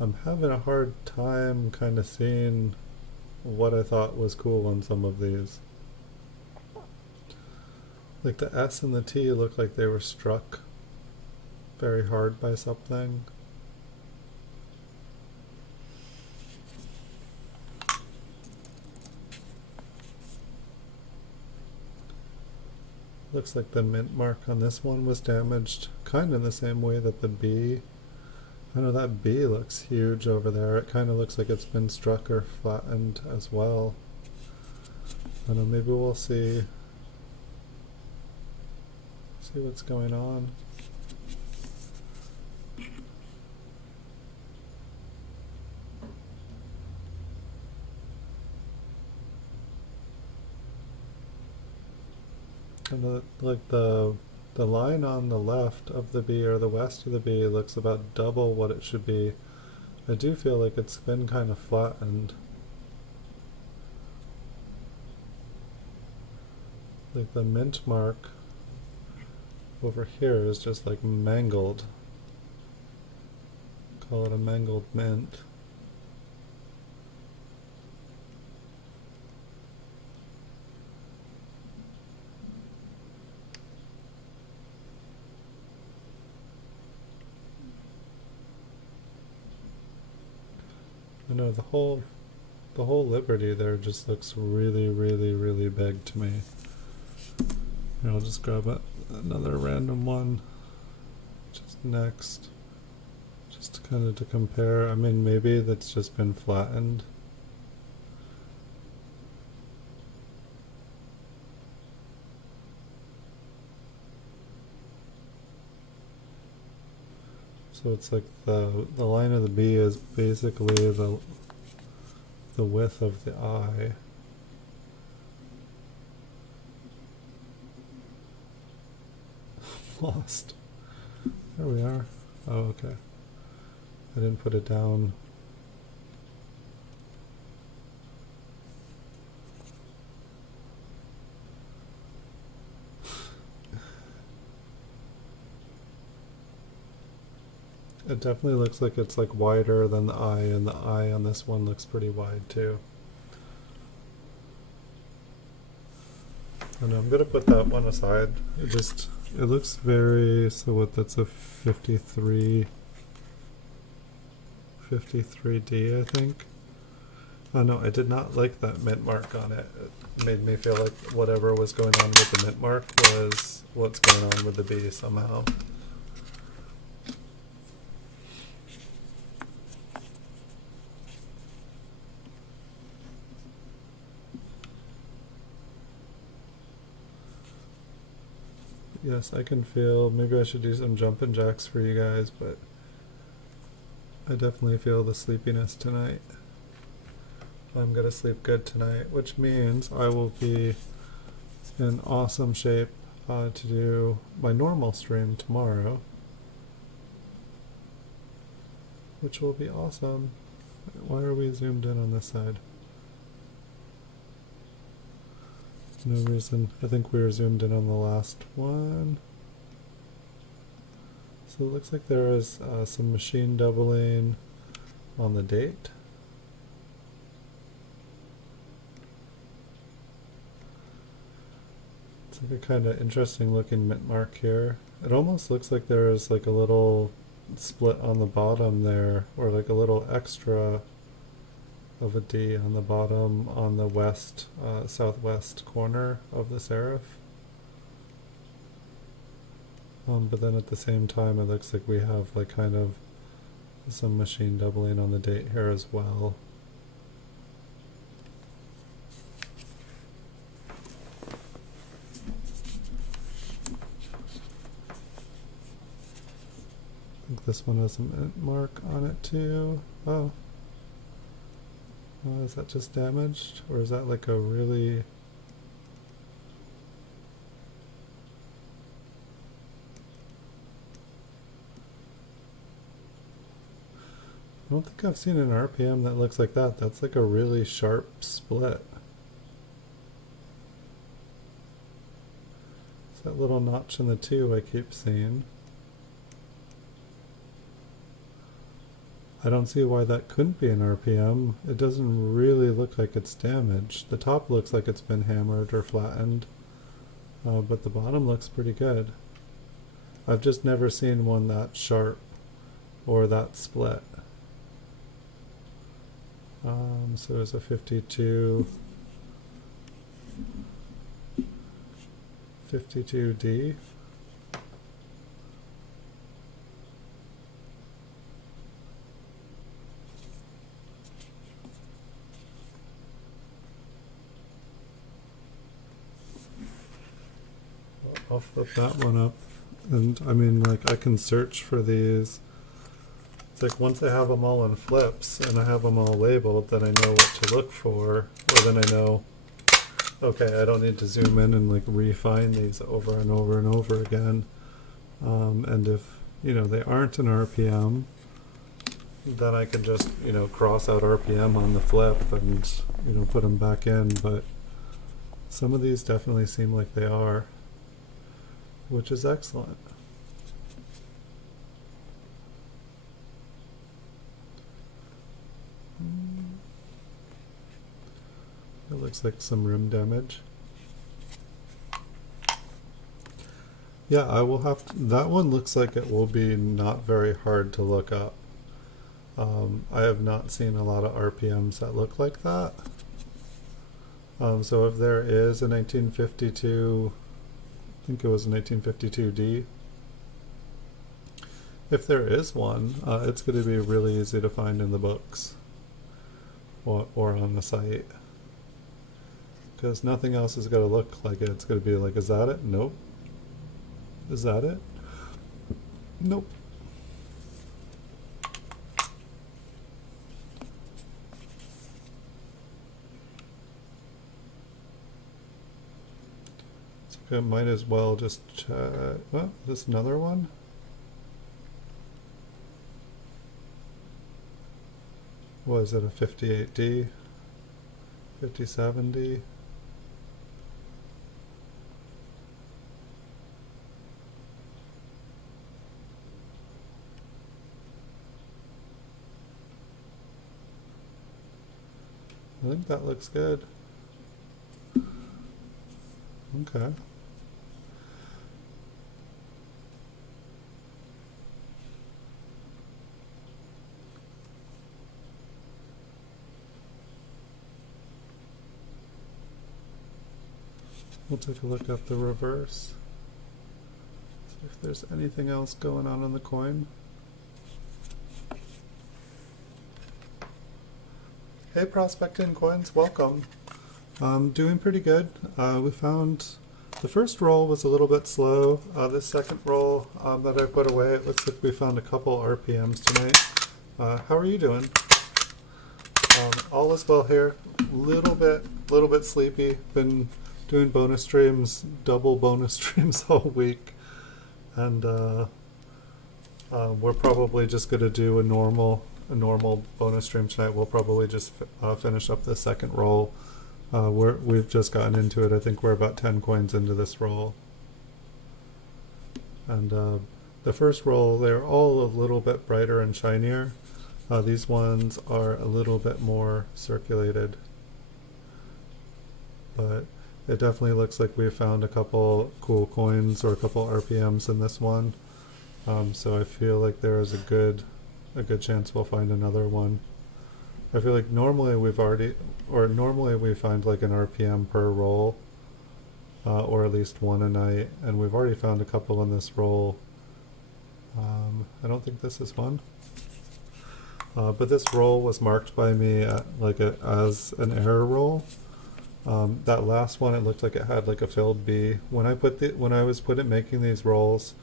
I'm having a hard time kind of seeing what I thought was cool on some of these. Like the S and the T look like they were struck very hard by something. Looks like the mint mark on this one was damaged, kind of in the same way that the B. I know that B looks huge over there. It kind of looks like it's been struck or flattened as well. I don't know, maybe we'll see what's going on. And the line on the left of the B or the west of the B looks about double what it should be. I do feel like it's been kind of flattened. Like the mint mark over here is just like mangled. Call it a mangled mint. I know the whole Liberty there just looks really, really, really big to me. Here, I'll just grab another random one just next, just kind of to compare. I mean, maybe that's just been flattened. So it's like the line of the B is basically the width of the I. Lost. There we are. Oh, okay. I didn't put it down. It definitely looks like it's like wider than the eye, and the eye on this one looks pretty wide too. And I'm gonna put that one aside. It looks very, so what, that's a 53D, I think. Oh no, I did not like that mint mark on it. It made me feel like whatever was going on with the mint mark was what's going on with the B somehow. Yes, I can feel, maybe I should do some jumping jacks for you guys, but I definitely feel the sleepiness tonight. I'm gonna sleep good tonight, which means I will be in awesome shape to do my normal stream tomorrow, which will be awesome. Why are we zoomed in on this side? No reason. I think we were zoomed in on the last one. So it looks like there is some machine doubling on the date. It's like a kind of interesting looking mint mark here. It almost looks like there is like a little split on the bottom there, or like a little extra of a D on the bottom on the west, southwest corner of the serif. But then at the same time, it looks like we have like kind of some machine doubling on the date here as well. I think this one has a mint mark on it too. Oh. Is that just damaged? Or is that like a really... I don't think I've seen an RPM that looks like that. That's like a really sharp split. It's that little notch in the 2 I keep seeing. I don't see why that couldn't be an RPM. It doesn't really look like it's damaged. The top looks like it's been hammered or flattened, but the bottom looks pretty good. I've just never seen one that sharp or that split. So it's a 52, 52D. I'll flip that one up, and I mean, like, I can search for these. It's like once I have them all in flips and I have them all labeled, then I know what to look for, or then I know, okay, I don't need to zoom in and like refine these over and over and over again. And if, you know, they aren't an RPM, then I can just, you know, cross out RPM on the flip and, you know, put them back in. But some of these definitely seem like they are, which is excellent. It looks like some rim damage. Yeah, I will have to, that one looks like it will be not very hard to look up. I have not seen a lot of RPMs that look like that. So if there is a 1952, I think it was a 1952D. If there is one, it's going to be really easy to find in the books or on the site. Because nothing else is going to look like it. It's going to be like, is that it? Nope. Is that it? Nope. So I might as well just check. Oh, is this another one? Was it a 58D? 57D? I think that looks good. Okay. We'll take a look at the reverse. See if there's anything else going on the coin. Hey Prospecting Coins, welcome. Doing pretty good. We found the first roll was a little bit slow. This second roll that I put away, it looks like we found a couple RPMs tonight. How are you doing? All is well here. Little bit sleepy. Been doing bonus streams, double bonus streams all week, and we're probably just gonna do a normal bonus stream tonight. We'll probably just finish up the second roll. We've just gotten into it. I think we're about 10 coins into this roll. And the first roll, they're all a little bit brighter and shinier. These ones are a little bit more circulated. But it definitely looks like we found a couple cool coins or a couple RPMs in this one. So I feel like there is a good chance we'll find another one. I feel like normally we find like an RPM per roll. or at least one a night, and we've already found a couple in this roll. I don't think this is one. But this roll was marked by me as an error roll. That last one, it looked like it had like a filled B. When I was making these rolls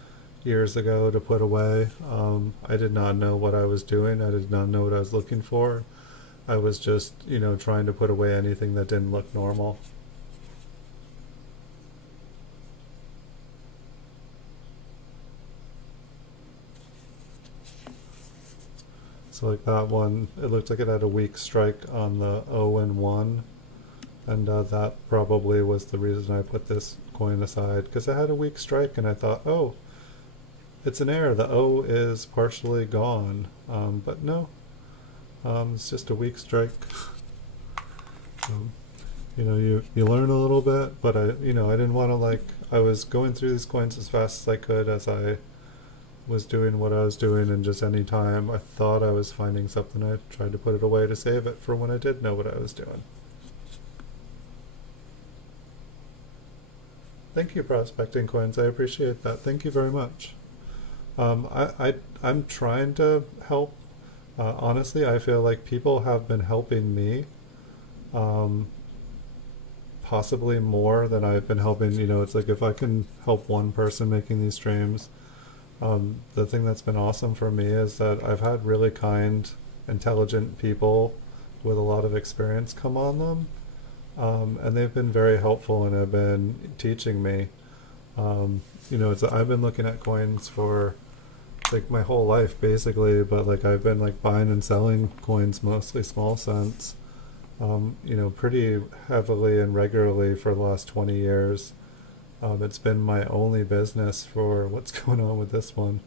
years ago to put away, I did not know what I was doing. I did not know what I was looking for. I was just, trying to put away anything that didn't look normal. So like that one, it looked like it had a weak strike on the O and 1. And that probably was the reason I put this coin aside, because it had a weak strike, and I thought, oh, it's an error. The O is partially gone. But no, it's just a weak strike. You learn a little bit, but I didn't want to I was going through these coins as fast as I could as I was doing what I was doing, and just any time I thought I was finding something, I tried to put it away to save it for when I did know what I was doing. Thank you, Prospecting Coins. I appreciate that. Thank you very much. I'm trying to help. Honestly, I feel like people have been helping me, possibly more than I've been helping. It's like if I can help one person making these streams, the thing that's been awesome for me is that I've had really kind, intelligent people with a lot of experience come on them. And they've been very helpful and have been teaching me. I've been looking at coins for my whole life basically, but I've been buying and selling coins, mostly small cents, pretty heavily and regularly for the last 20 years. It's been my only business for what's going on with this one.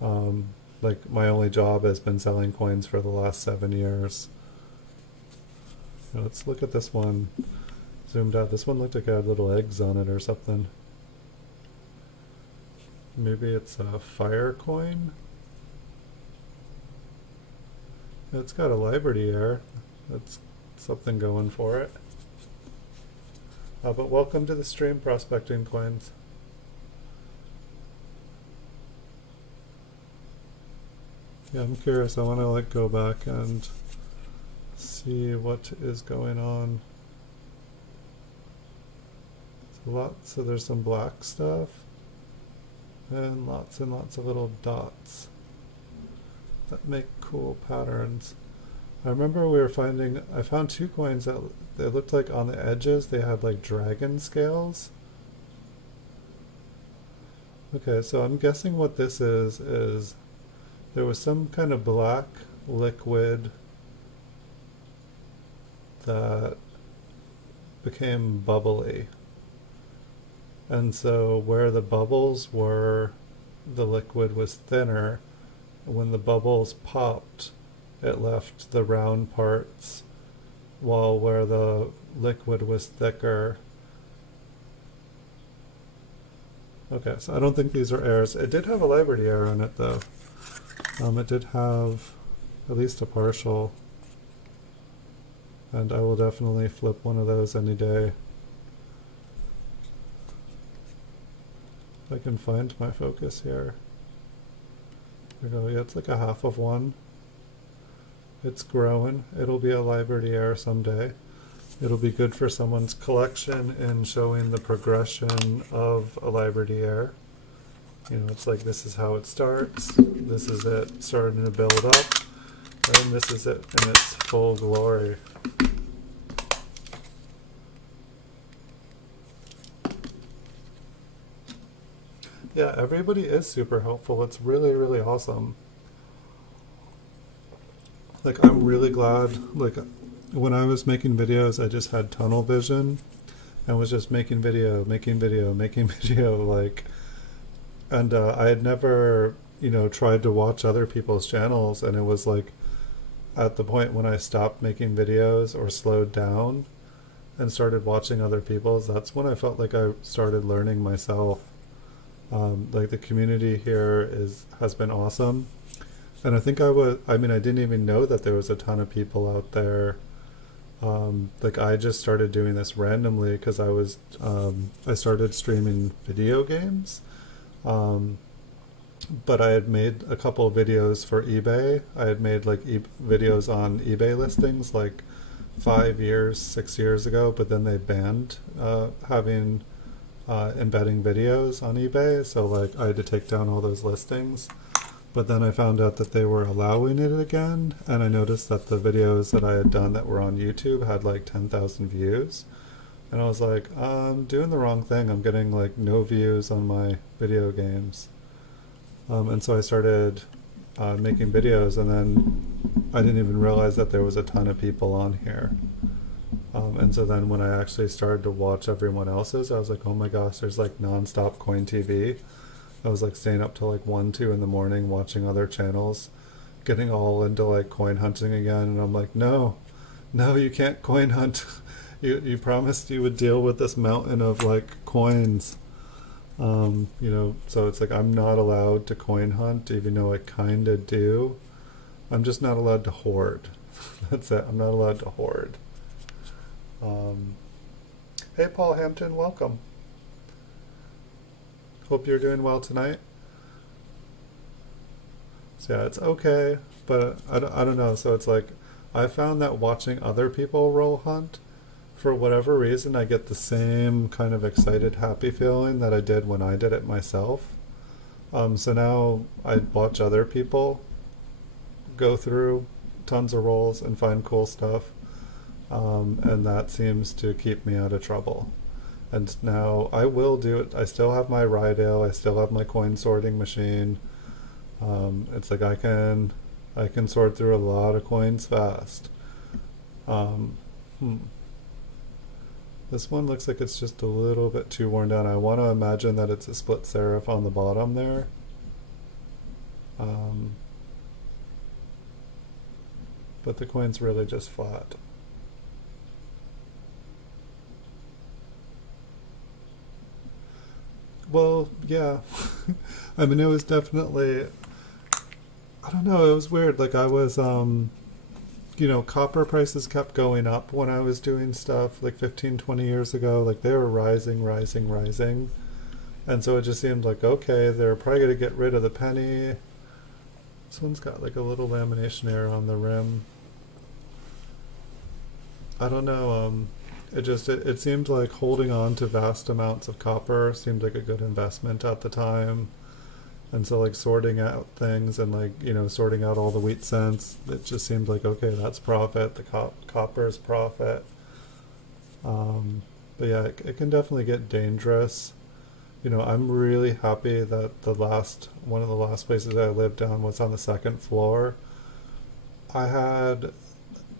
My only job has been selling coins for the last 7 years. Let's look at this one zoomed out. This one looked like it had little eggs on it or something. Maybe it's a fire coin. It's got a Liberty error. That's something going for it. But welcome to the stream, Prospecting Coins. Yeah, I'm curious. I want to go back and see what is going on. So there's some black stuff and lots of little dots that make cool patterns. I remember I found 2 coins that they looked like on the edges they had dragon scales. Okay, so I'm guessing what this is there was some kind of black liquid that became bubbly. And so where the bubbles were, the liquid was thinner. When the bubbles popped, it left the round parts, while where the liquid was thicker. Okay, so I don't think these are errors. It did have a Liberty error on it though. It did have at least a partial. And I will definitely flip one of those any day. If I can find my focus here. There we go. Yeah, it's like a half of one. It's growing. It'll be a Liberty error someday. It'll be good for someone's collection in showing the progression of a Liberty error. It's like this is how it starts. This is it starting to build up. And this is it in its full glory. Yeah, everybody is super helpful. It's really, really awesome. I'm really glad, when I was making videos, I just had tunnel vision and was just making video, and I had never, tried to watch other people's channels, and it was at the point when I stopped making videos or slowed down and started watching other people's, that's when I felt like I started learning myself. The community here has been awesome. And I think I didn't even know that there was a ton of people out there like I just started doing this randomly because I started streaming video games. Um, but I had made a couple of videos for eBay. I had made like videos on eBay listings like 5 years, 6 years ago, but then they banned having embedding videos on eBay. So like I had to take down all those listings. But then I found out that they were allowing it again, and I noticed that the videos that I had done that were on YouTube had like 10,000 views. And I was like, I'm doing the wrong thing. I'm getting like no views on my video games. And so I started making videos, and then I didn't even realize that there was a ton of people on here. And so then when I actually started to watch everyone else's, I was like, oh my gosh, there's like nonstop Coin TV. I was like staying up till like 1, 2 in the morning watching other channels, getting all into like coin hunting again. And I'm like, no, you can't coin hunt. You promised you would deal with this mountain of like coins. So it's like I'm not allowed to coin hunt, even though I kind of do. I'm just not allowed to hoard. That's it. I'm not allowed to hoard. Hey, Paul Hampton, welcome. Hope you're doing well tonight. So yeah, it's okay, but I don't know. So it's like I found that watching other people roll hunt, for whatever reason, I get the same kind of excited, happy feeling that I did when I did it myself. So now I watch other people go through tons of rolls and find cool stuff, and that seems to keep me out of trouble. And now I will do it. I still have my Rydale. I still have my coin sorting machine. It's like I can sort through a lot of coins fast. This one looks like it's just a little bit too worn down. I want to imagine that it's a split serif on the bottom there. But the coin's really just flat. Well, yeah. I mean, it was definitely, I don't know, it was weird. Like I was, copper prices kept going up when I was doing stuff like 15, 20 years ago. Like they were rising. And so it just seemed like, okay, they're probably going to get rid of the penny. This one's got like a little lamination error on the rim. I don't know. It seemed like holding on to vast amounts of copper seemed like a good investment at the time. And so like sorting out things and like, sorting out all the wheat cents, it just seemed like, okay, that's profit. The copper's profit. But yeah, it can definitely get dangerous. I'm really happy that one of the last places I lived down was on the second floor. I had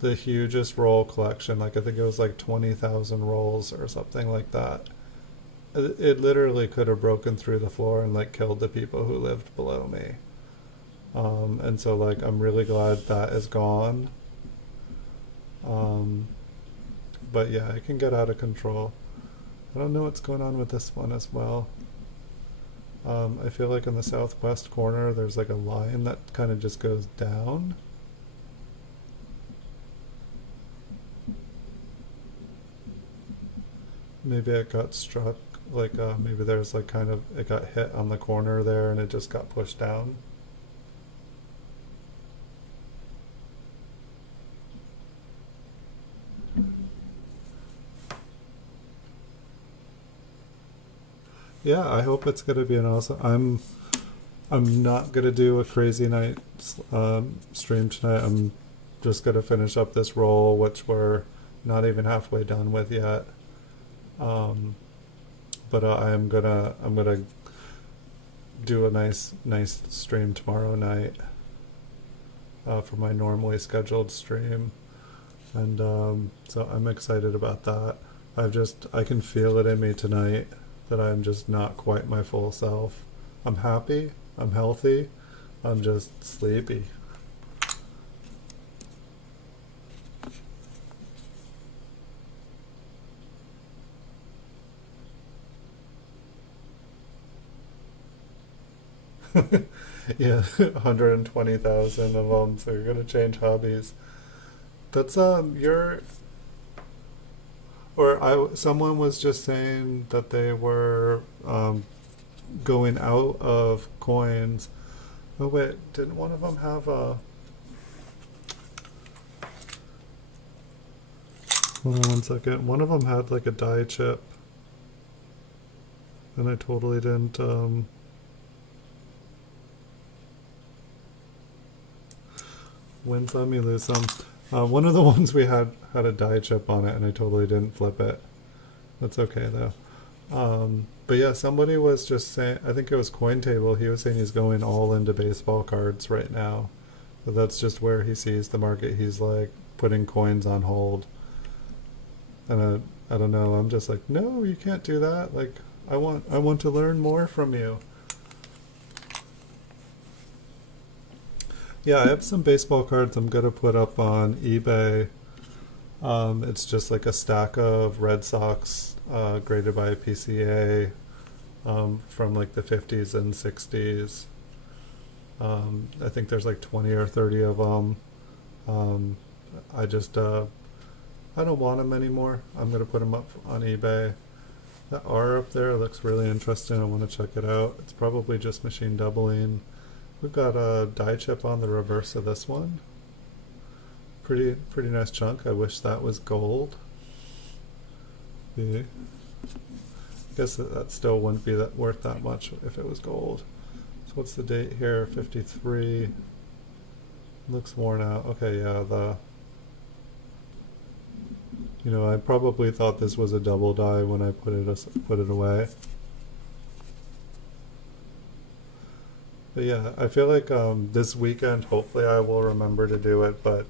the hugest roll collection. Like I think it was like 20,000 rolls or something like that. It literally could have broken through the floor and like killed the people who lived below me. And so like I'm really glad that is gone. But yeah, it can get out of control. I don't know what's going on with this one as well. I feel like in the southwest corner there's like a line that kind of just goes down. Maybe it got struck, like maybe there's like kind of, it got hit on the corner there and it just got pushed down. Yeah, I hope it's gonna be an awesome. I'm not gonna do a crazy night stream tonight. I'm just gonna finish up this roll, which we're not even halfway done with yet. But I'm gonna do a nice stream tomorrow night for my normally scheduled stream, and so I'm excited about that. I can feel it in me tonight that I'm just not quite my full self. I'm happy, I'm healthy, I'm just sleepy. Yeah, 120,000 of them, so you're gonna change hobbies. That's Or someone was just saying that they were going out of coins. Oh wait, didn't one of them have a? Hold on one second. One of them had like a die chip, and I totally didn't. Win some, you lose some. One of the ones we had a die chip on it, and I totally didn't flip it. That's okay though. But yeah, somebody was just saying, I think it was CoinTable, he was saying he's going all into baseball cards right now. So that's just where he sees the market. He's like putting coins on hold. And I don't know, I'm just like, no, you can't do that. Like, I want to learn more from you. Yeah, I have some baseball cards I'm gonna put up on eBay. It's just like a stack of Red Sox graded by PCA from like the 50s and 60s. I think there's like 20 or 30 of them. I just I don't want them anymore. I'm gonna put them up on eBay. That R up there looks really interesting. I want to check it out. It's probably just machine doubling. We've got a die chip on the reverse of this one. Pretty nice chunk. I wish that was gold. Yeah. I guess that still wouldn't be worth that much if it was gold. So what's the date here? 53. Looks worn out. Okay, yeah, I probably thought this was a double die when I put it away. But yeah, I feel like this weekend, hopefully I will remember to do it, but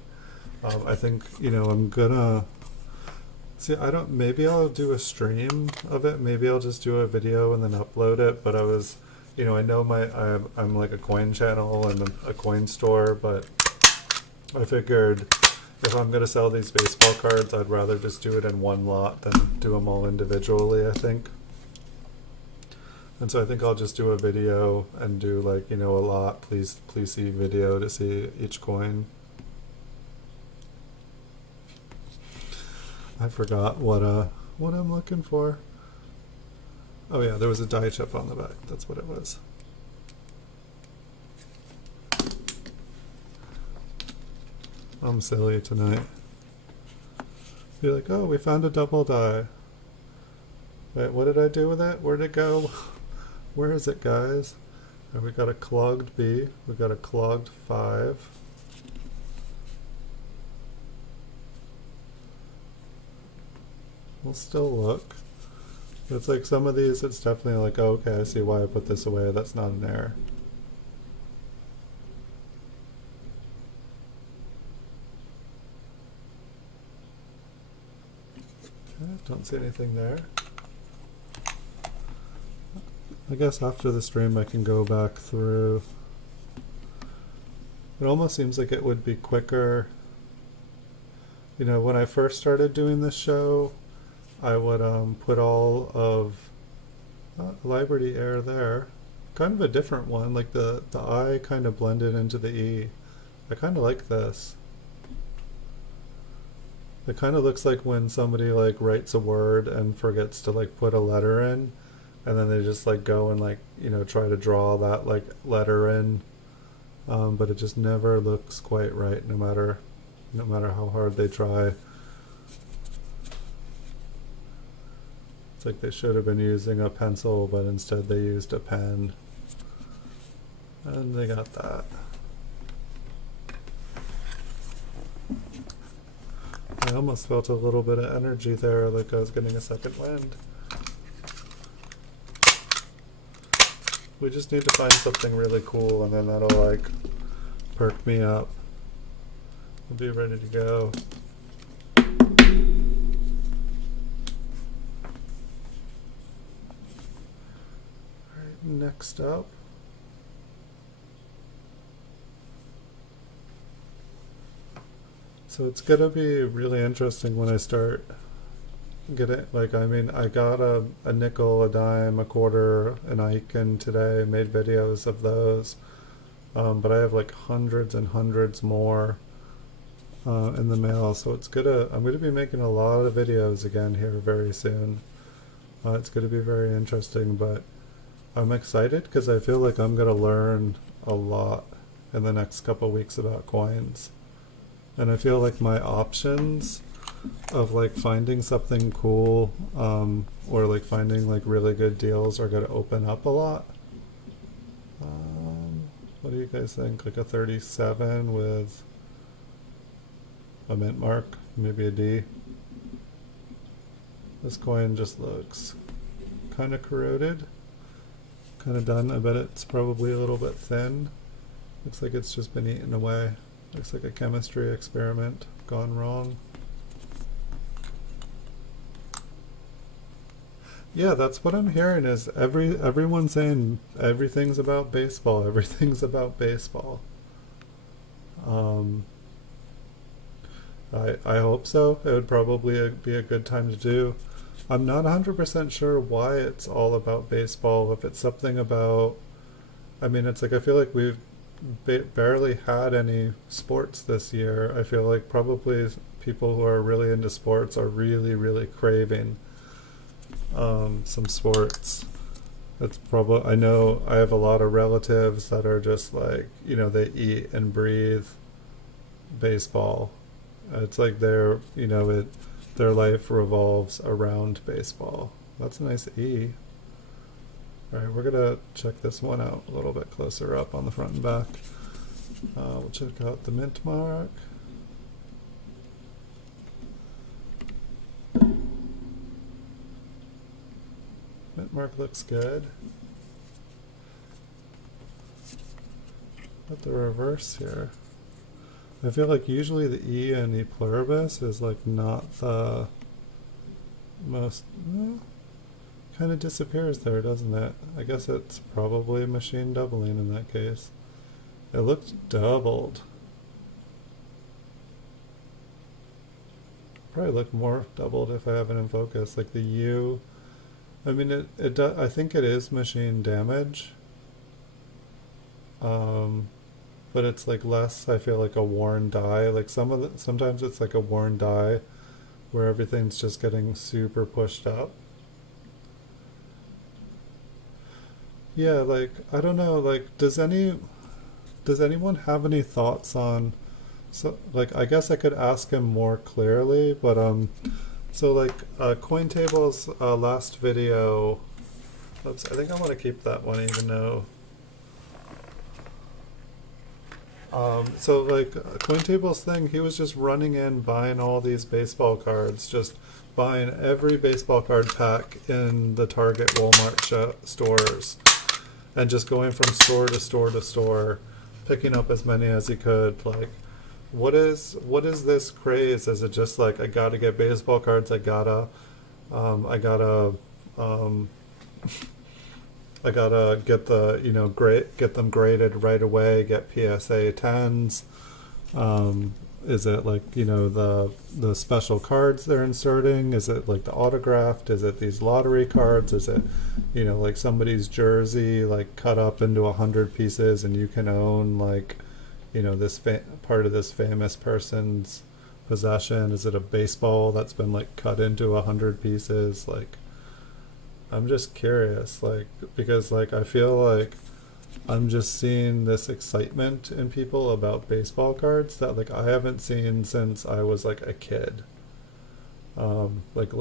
I think, I'm gonna see, maybe I'll do a stream of it. Maybe I'll just do a video and then upload it. But I was, I know I'm like a coin channel and a coin store, but I figured if I'm gonna sell these baseball cards, I'd rather just do it in one lot than do them all individually, I think. And so I think I'll just do a video and do like, a lot. Please see video to see each coin. I forgot what I'm looking for. Oh yeah, there was a die chip on the back. That's what it was. I'm silly tonight. Be like, oh, we found a double die. Wait, what did I do with it? Where'd it go? Where is it, guys? And we got a clogged B. We got a clogged 5. We'll still look. It's like some of these, it's definitely like, oh, okay, I see why I put this away. That's not an error. Okay, don't see anything there. I guess after the stream I can go back through. It almost seems like it would be quicker. When I first started doing this show, I would put all of Liberty Air there. Kind of a different one, like the I kind of blended into the E. I kind of like this. It kind of looks like when somebody like writes a word and forgets to like put a letter in, and then they just like go and like try to draw that like letter in, but it just never looks quite right, no matter how hard they try. It's like they should have been using a pencil, but instead they used a pen, and they got that. I almost felt a little bit of energy there, like I was getting a second wind. We just need to find something really cool, and then that'll like perk me up. I'll be ready to go. Alright, next up. So it's gonna be really interesting when I start getting, I got a nickel, a dime, a quarter, an Icon today, made videos of those, but I have like hundreds and hundreds more in the mail, so I'm gonna be making a lot of videos again here very soon. It's gonna be very interesting, but I'm excited because I feel like I'm gonna learn a lot in the next couple weeks about coins. And I feel like my options of like finding something cool, or like finding like really good deals are gonna open up a lot. What do you guys think? Like a 37 with a mint mark, maybe a D. This coin just looks kind of corroded, kind of done. I bet it's probably a little bit thin. Looks like it's just been eaten away. Looks like a chemistry experiment gone wrong. Yeah, that's what I'm hearing is everyone saying everything's about baseball, everything's about baseball. Um, I hope so. It would probably be a good time to do. I'm not 100% sure why it's all about baseball. If it's something about, I mean, it's like I feel like we've barely had any sports this year. I feel like probably people who are really into sports are really, really craving some sports. That's probably, I know I have a lot of relatives that are just like, they eat and breathe baseball. It's like their life revolves around baseball. That's a nice E. All right, we're gonna check this one out a little bit closer up on the front and back. We'll check out the mint mark. Mint mark looks good. But the reverse here. I feel like usually the E and E pluribus is like not the most, kind of disappears there, doesn't it? I guess it's probably machine doubling in that case. It looks doubled. Probably look more doubled if I have it in focus. Like the U, I mean it does, I think it is machine damage. But it's like less, I feel like a worn die. Like sometimes it's like a worn die where everything's just getting super pushed up. Yeah, like I don't know, like does anyone have any thoughts on, so like I guess I could ask him more clearly, but so like CoinTable's last video, oops, I think I want to keep that one even though so like CoinTable's thing, he was just running in, buying all these baseball cards, just buying every baseball card pack in the Target, Walmart stores, and just going from store to store to store, picking up as many as he could. Like, what is this craze? Is it just like I gotta get baseball cards? Um, I gotta get get them graded right away, get PSA 10s. Is it like, the special cards they're inserting? Is it like the autographed? Is it these lottery cards? Is it, like somebody's jersey, like cut up into 100 pieces and you can own like, this part of this famous person's possession? Is it a baseball that's been like cut into 100 pieces? Like, I'm just curious, like, because like I feel like I'm just seeing this excitement in people about baseball cards that like I haven't seen since I was like a kid. Like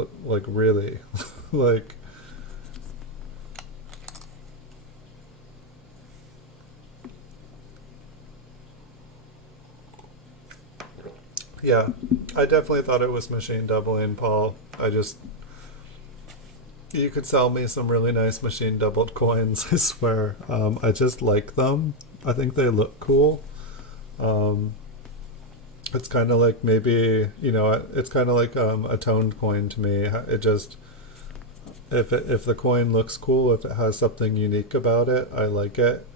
really, like yeah, I definitely thought it was machine doubling, Paul. You could sell me some really nice machine doubled coins, I swear. I just like them. I think they look cool. Um, it's kind of like maybe, it's kind of like a toned coin to me. It just, if the coin looks cool, if it has something unique about it, I like it.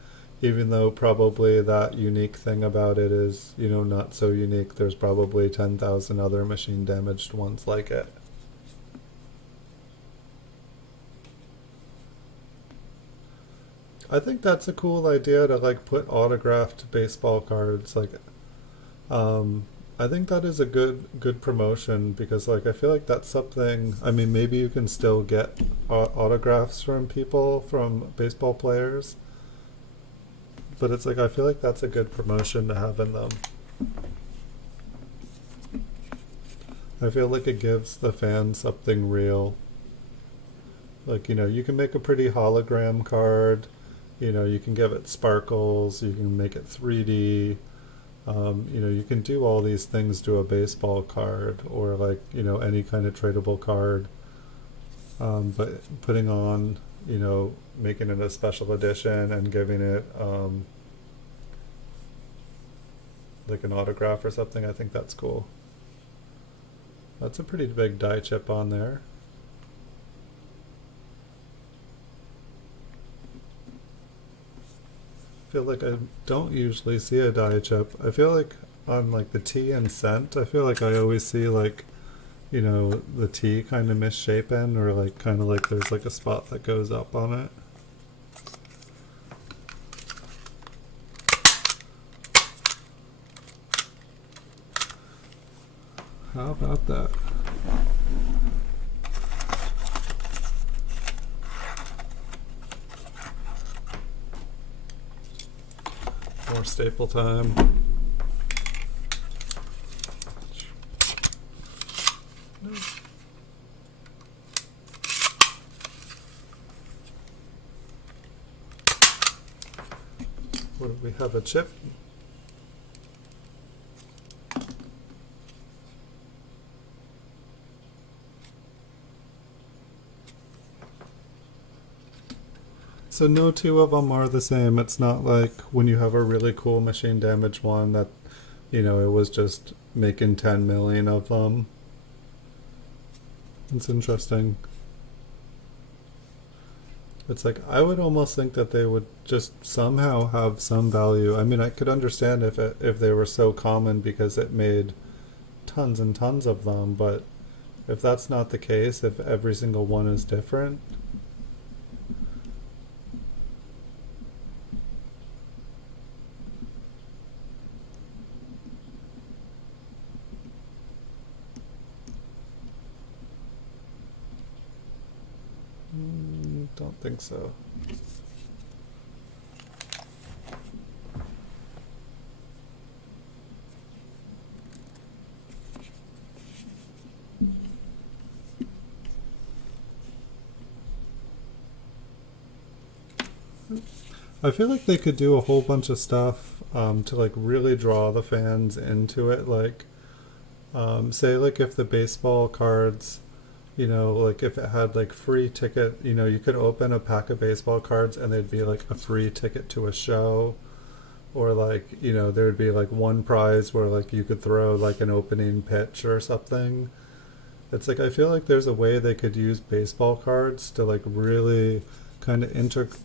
Even though probably that unique thing about it is, not so unique. There's probably 10,000 other machine damaged ones like it. I think that's a cool idea to like put autographed baseball cards like I think that is a good promotion because like I feel like that's something. I mean, maybe you can still get autographs from people, from baseball players, but it's like I feel like that's a good promotion to have in them. I feel like it gives the fans something real. Like, you can make a pretty hologram card. You can give it sparkles. You can make it 3D. You can do all these things to a baseball card or like, any kind of tradable card. But putting on, making it a special edition and giving it like an autograph or something, I think that's cool. That's a pretty big die chip on there. I feel like I don't usually see a die chip. I feel like on like the T and cent, I feel like I always see like, the T kind of misshapen or like kind of like there's like a spot that goes up on it. How about that? More staple time. What do we have? A chip? So no two of them are the same. It's not like when you have a really cool machine damage one that, it was just making 10 million of them. It's interesting. It's like I would almost think that they would just somehow have some value. I mean, I could understand if they were so common because it made tons and tons of them, but if that's not the case, if every single one is different, don't think so. I feel like they could do a whole bunch of stuff to like really draw the fans into it. Like, say like if the baseball cards, like if it had like free ticket, you could open a pack of baseball cards and they'd be like a free ticket to a show, or like there'd be like one prize where like you could throw like an opening pitch or something. It's like I feel like there's a way they could use baseball cards to like really kind of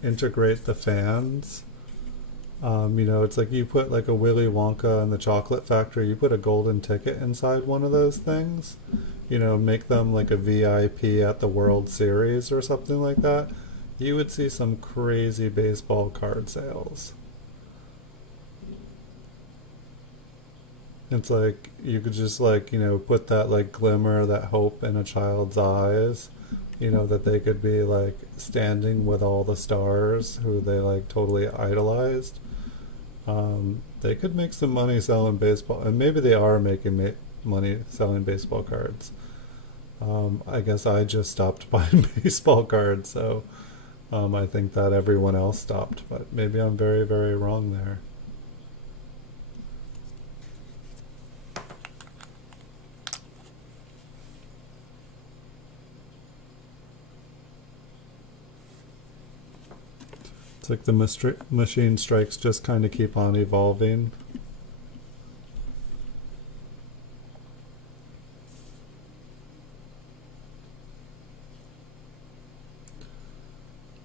integrate the fans. It's like you put like a Willy Wonka and the Chocolate Factory, you put a golden ticket inside one of those things, make them like a VIP at the World Series or something like that. You would see some crazy baseball card sales. It's like you could just like, put that like glimmer, that hope in a child's eyes, that they could be like standing with all the stars who they like totally idolized. They could make some money selling baseball, and maybe they are making money selling baseball cards. I guess I just stopped buying baseball cards, so I think that everyone else stopped, but maybe I'm very, very wrong there. It's like the machine strikes just kind of keep on evolving.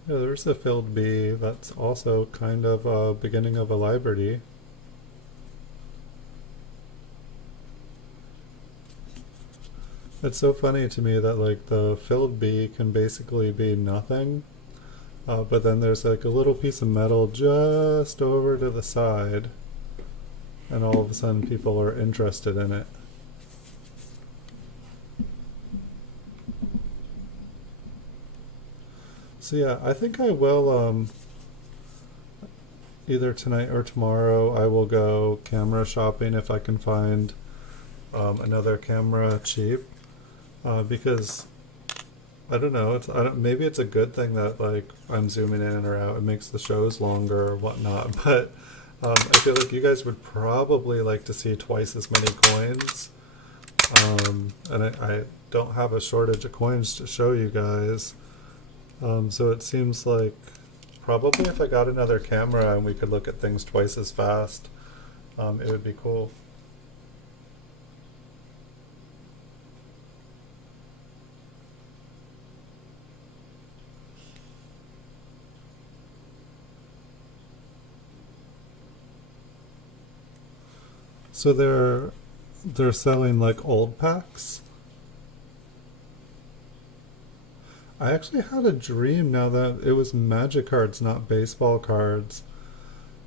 Yeah, there's a filled B. That's also kind of a beginning of a Liberty. It's so funny to me that like the filled B can basically be nothing. But then there's like a little piece of metal just over to the side. and all of a sudden people are interested in it. So yeah, I think I will, either tonight or tomorrow, I will go camera shopping if I can find another camera cheap. Because I don't know, maybe it's a good thing that like I'm zooming in or out. It makes the shows longer or whatnot. But I feel like you guys would probably like to see twice as many coins. And I don't have a shortage of coins to show you guys. So it seems like probably if I got another camera and we could look at things twice as fast, it would be cool. So they're selling like old packs. I actually had a dream now that it was magic cards, not baseball cards.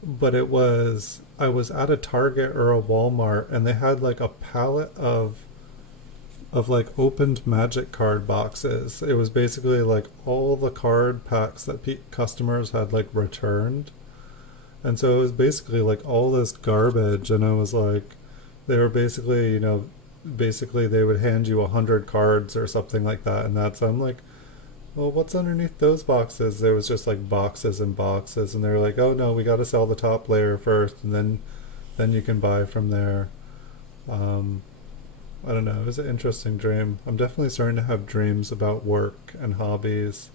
But I was at a Target or a Walmart and they had like a pallet of like opened magic card boxes. It was basically like all the card packs that customers had like returned. And so it was basically like all this garbage, and I was like, they were basically, basically they would hand you 100 cards or something like that, and I'm like, well, what's underneath those boxes? There was just like boxes and boxes, and they were like, oh no, we got to sell the top layer first, and then you can buy from there. Um, I don't know. It was an interesting dream. I'm definitely starting to have dreams about work and hobbies.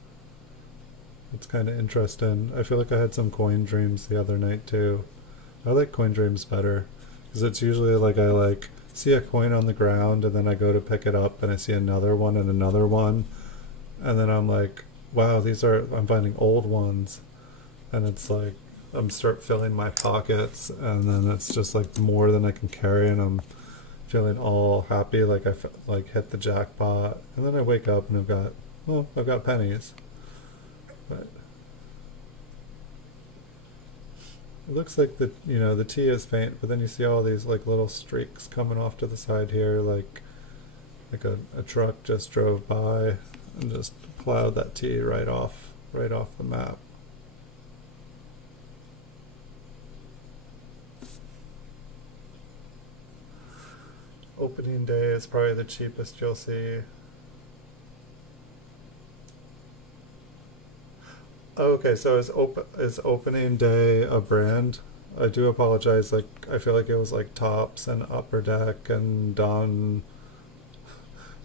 It's kind of interesting. I feel like I had some coin dreams the other night too. I like coin dreams better because it's usually like I like see a coin on the ground and then I go to pick it up and I see another one and another one, and then I'm like, wow, I'm finding old ones, and it's like I'm start filling my pockets, and then it's just like more than I can carry, and I'm feeling all happy, like like hit the jackpot, and then I wake up and I've got pennies. But it looks like the tea is faint, but then you see all these like little streaks coming off to the side here, like a truck just drove by and just plowed that tea right off the map. Opening day is probably the cheapest you'll see. Okay, so is opening day a brand? I do apologize. Like I feel like it was like Tops and Upper Deck and Don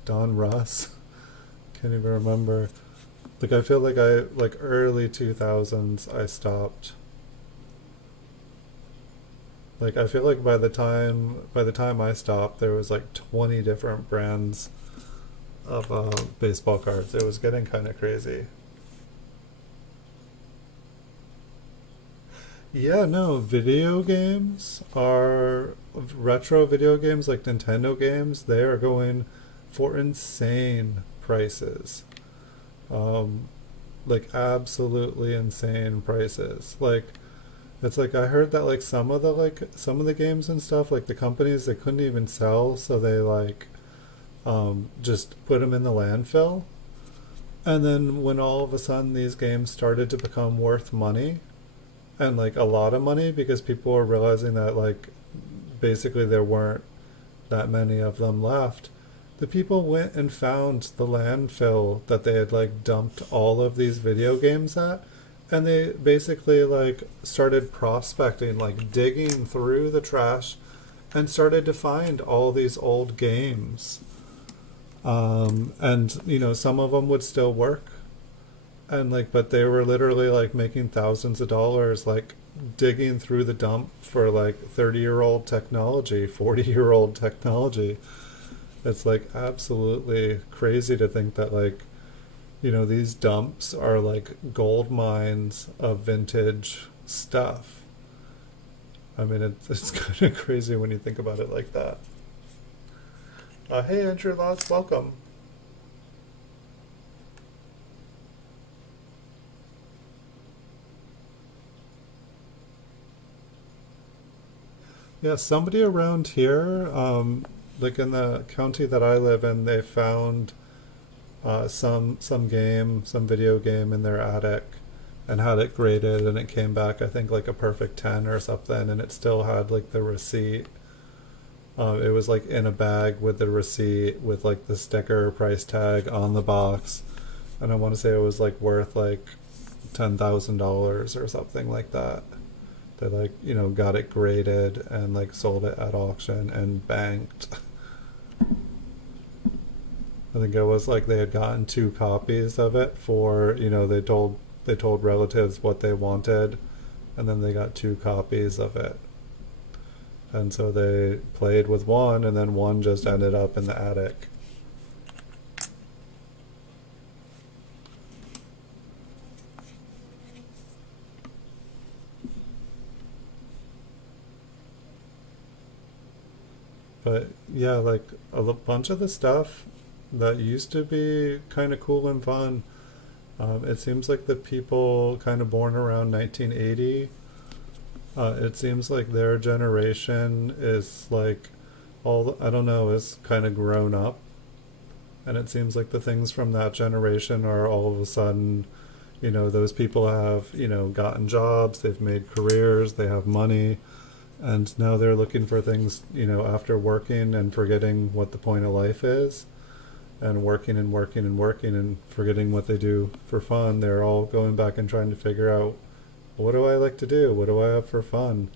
Russ. Can't even remember. Like I feel like I like early 2000s I stopped. Like I feel like by the time I stopped there was like 20 different brands of baseball cards. It was getting kind of crazy. Yeah, no, video games are retro video games like Nintendo games, they are going for insane prices. Um, like absolutely insane prices. Like it's like I heard that like some of the games and stuff like the companies they couldn't even sell, so they like just put them in the landfill. And then when all of a sudden these games started to become worth money, and like a lot of money because people were realizing that like basically there weren't that many of them left, the people went and found the landfill that they had like dumped all of these video games at, and they basically like started prospecting, like digging through the trash, and started to find all these old games. And some of them would still work, and like but they were literally like making thousands of dollars like digging through the dump for like 30-year-old technology, 40-year-old technology. It's like absolutely crazy to think that like these dumps are like gold mines of vintage stuff. I mean it's kind of crazy when you think about it like that. Hey Andrew Loss, welcome. Yeah, somebody around here, like in the county that I live in, they found some game, some video game in their attic, and had it graded, and it came back, I think, like a perfect 10 or something, and it still had like the receipt. It was like in a bag with the receipt with like the sticker price tag on the box, and I want to say it was like worth like $10,000 or something like that. They like got it graded and like sold it at auction and banked. I think it was like they had gotten two copies of it for they told relatives what they wanted, and then they got two copies of it. And so they played with one, and then one just ended up in the attic. But yeah, like bunch of the stuff that used to be kind of cool and fun, it seems like the people kind of born around 1980, it seems like their generation is like I don't know, is kind of grown up. And it seems like the things from that generation are all of a sudden, those people have, gotten jobs, they've made careers, they have money, and now they're looking for things, after working and forgetting what the point of life is, and working and working and working and forgetting what they do for fun. They're all going back and trying to figure out, what do I like to do? What do I have for fun?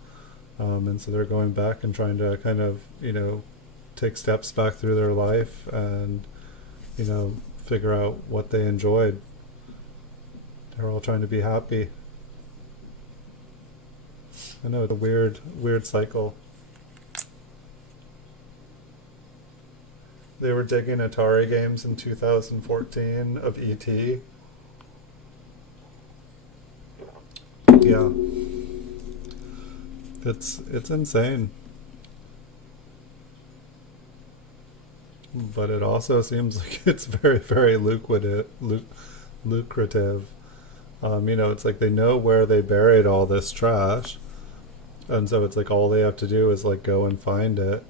And so they're going back and trying to kind of, take steps back through their life and, figure out what they enjoyed. They're all trying to be happy. I know, it's a weird cycle. They were digging Atari games in 2014 of E.T. Yeah. It's insane. But it also seems like it's very, very lucrative. It's like they know where they buried all this trash, and so it's like all they have to do is like go and find it.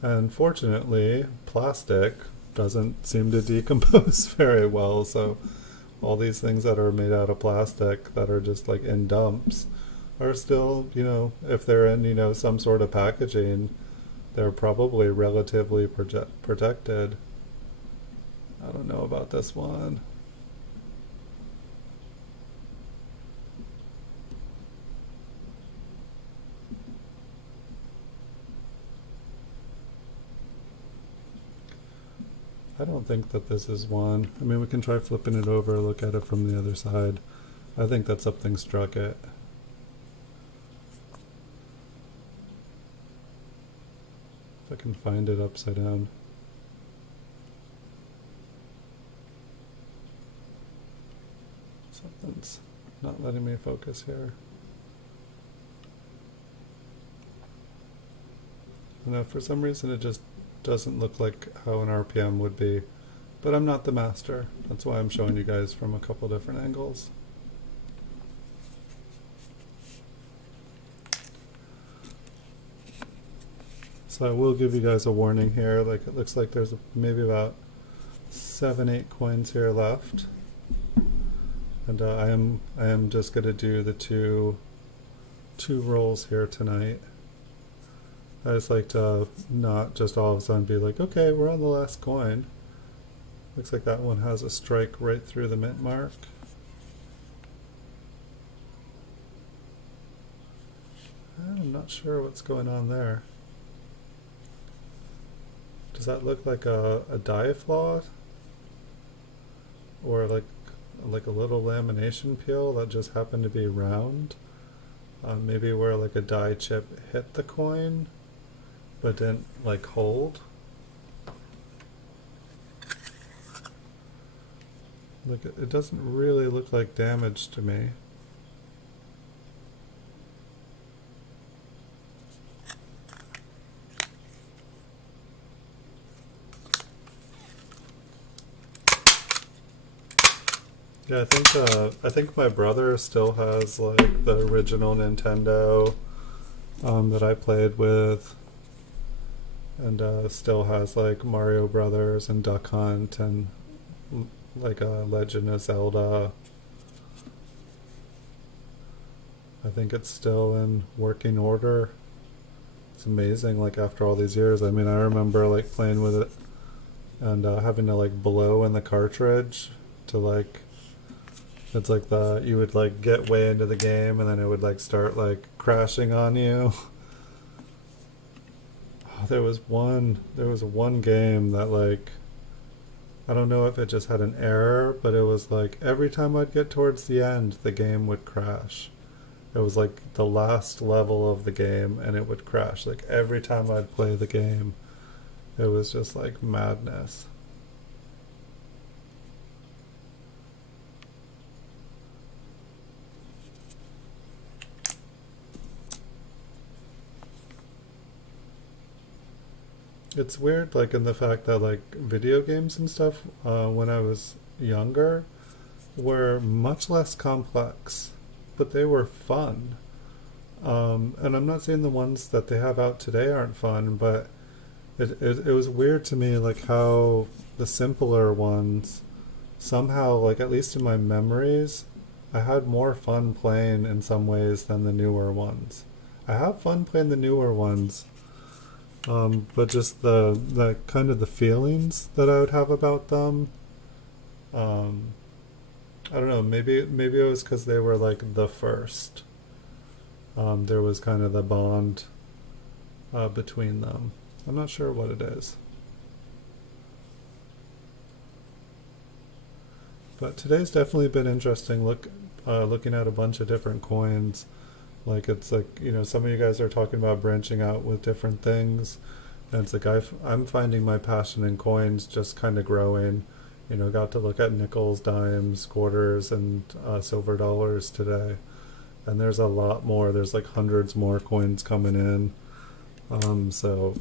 And fortunately, plastic doesn't seem to decompose very well, so all these things that are made out of plastic that are just like in dumps are still, if they're in, some sort of packaging, they're probably relatively protected. I don't know about this one. I don't think that this is one. I mean, we can try flipping it over, look at it from the other side. I think that something struck it. If I can find it upside down. Something's not letting me focus here. I don't know, for some reason it just doesn't look like how an RPM would be, but I'm not the master. That's why I'm showing you guys from a couple different angles. So I will give you guys a warning here. Like, it looks like there's maybe about 7-8 coins here left, and I am just going to do the two rolls here tonight. I just like to not just all of a sudden be like, okay, we're on the last coin. Looks like that one has a strike right through the mint mark. I'm not sure what's going on there. Does that look like a die flaw? Or like a little lamination peel that just happened to be round? Maybe where like a die chip hit the coin but didn't like hold. Like, it doesn't really look like damage to me. Yeah, I think my brother still has like the original Nintendo that I played with, and still has like Mario Brothers and Duck Hunt and like Legend of Zelda. I think it's still in working order. It's amazing, like after all these years. I mean, I remember like playing with it and having to like blow in the cartridge to like, it's like the, you would like get way into the game and then it would like start like crashing on you. There was one game that like, I don't know if it just had an error, but it was like every time I'd get towards the end, the game would crash. It was like the last level of the game and it would crash. Like every time I'd play the game, it was just like madness. It's weird, like in the fact that like video games and stuff, when I was younger, were much less complex, but they were fun. And I'm not saying the ones that they have out today aren't fun, but it was weird to me like how the simpler ones somehow, like at least in my memories, I had more fun playing in some ways than the newer ones. I have fun playing the newer ones, but just the kind of the feelings that I would have about them, um, I don't know. Maybe it was because they were like the first. There was kind of the bond between them. I'm not sure what it is. But today's definitely been interesting. Looking at a bunch of different coins. Like it's like, some of you guys are talking about branching out with different things, and it's like I'm finding my passion in coins just kind of growing. Got to look at nickels, dimes, quarters, and silver dollars today, and there's a lot more. There's like hundreds more coins coming in. So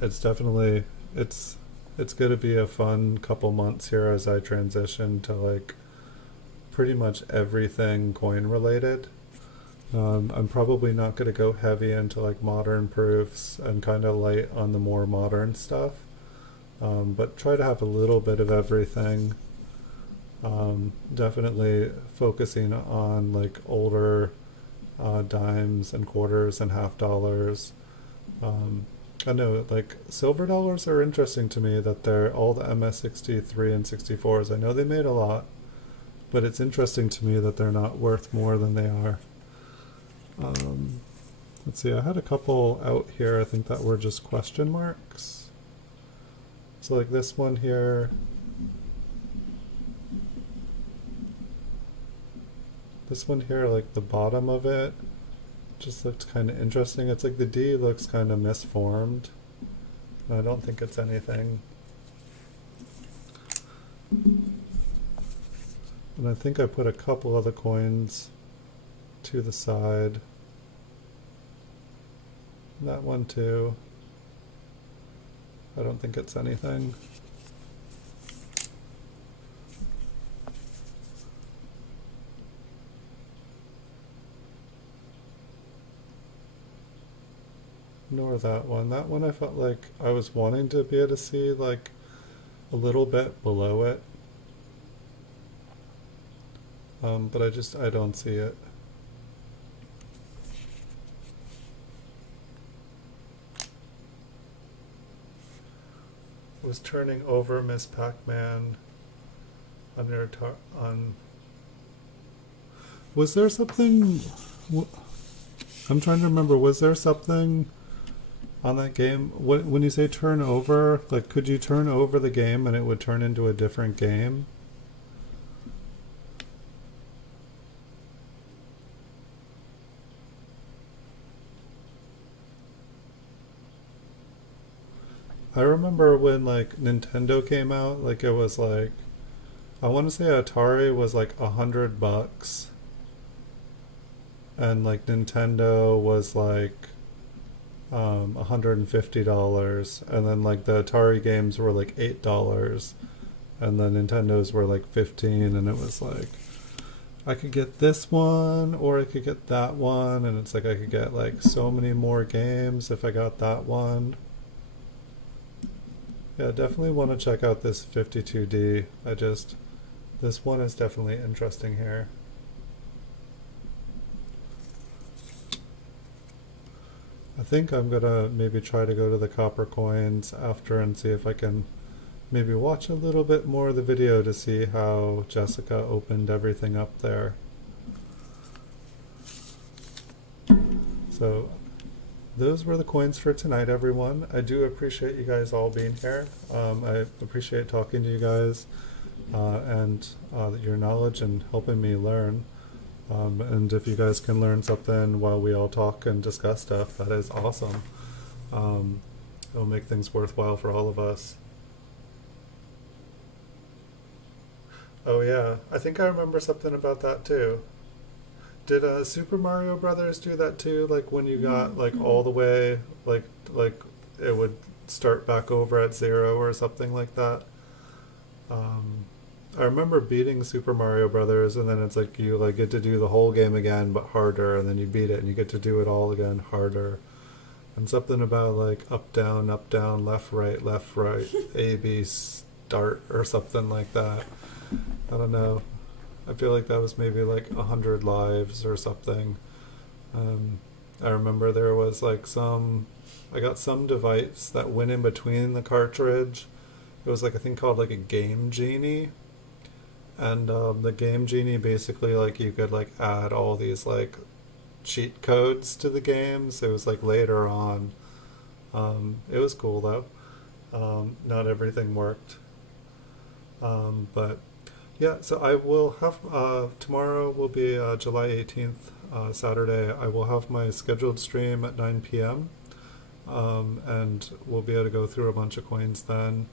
it's definitely it's going to be a fun couple months here as I transition to like pretty much everything coin related. I'm probably not going to go heavy into like modern proofs and kind of light on the more modern stuff, but try to have a little bit of everything. Definitely focusing on like older dimes and quarters and half dollars. I know like silver dollars are interesting to me, that they're all the MS63 and 64s. I know they made a lot, but it's interesting to me that they're not worth more than they are. Let's see, I had a couple out here I think that were just question marks. So like this one here. This one here, like the bottom of it, just looks kind of interesting. It's like the D looks kind of misformed. And I don't think it's anything. And I think I put a couple of the coins to the side. That one too. I don't think it's anything. Nor that one. That one I felt like I was wanting to be able to see like a little bit below it. But I don't see it. Was turning over Miss Pac-Man on. Was there something? I'm trying to remember. Was there something on that game? When you say turn over, like could you turn over the game and it would turn into a different game? I remember when like Nintendo came out, like it was like, I want to say Atari was like $100, and like Nintendo was like $150, and then like the Atari games were like $8, and the Nintendos were like 15, and it was like, I could get this one or I could get that one, and it's like I could get like so many more games if I got that one. Yeah, definitely want to check out this 52D. This one is definitely interesting here. I think I'm gonna maybe try to go to the copper coins after and see if I can maybe watch a little bit more of the video to see how Jessica opened everything up there. So those were the coins for tonight, everyone. I do appreciate you guys all being here. I appreciate talking to you guys and your knowledge and helping me learn. And if you guys can learn something while we all talk and discuss stuff, that is awesome. It'll make things worthwhile for all of us. Oh yeah, I think I remember something about that too. Did Super Mario Brothers do that too? Like when you got like all the way, like it would start back over at 0 or something like that. I remember beating Super Mario Brothers, and then it's like you like get to do the whole game again but harder, and then you beat it and you get to do it all again harder. And something about like up down, left right, A B start or something like that. I don't know. I feel like that was maybe like 100 lives or something. I remember there was like I got some device that went in between the cartridge. It was like a thing called like a Game Genie. And the Game Genie basically like you could like add all these like cheat codes to the games. It was like later on. It was cool though. Not everything worked. But yeah, so I will have, tomorrow will be July 18th, Saturday. I will have my scheduled stream at 9 p.m. And we'll be able to go through a bunch of coins then.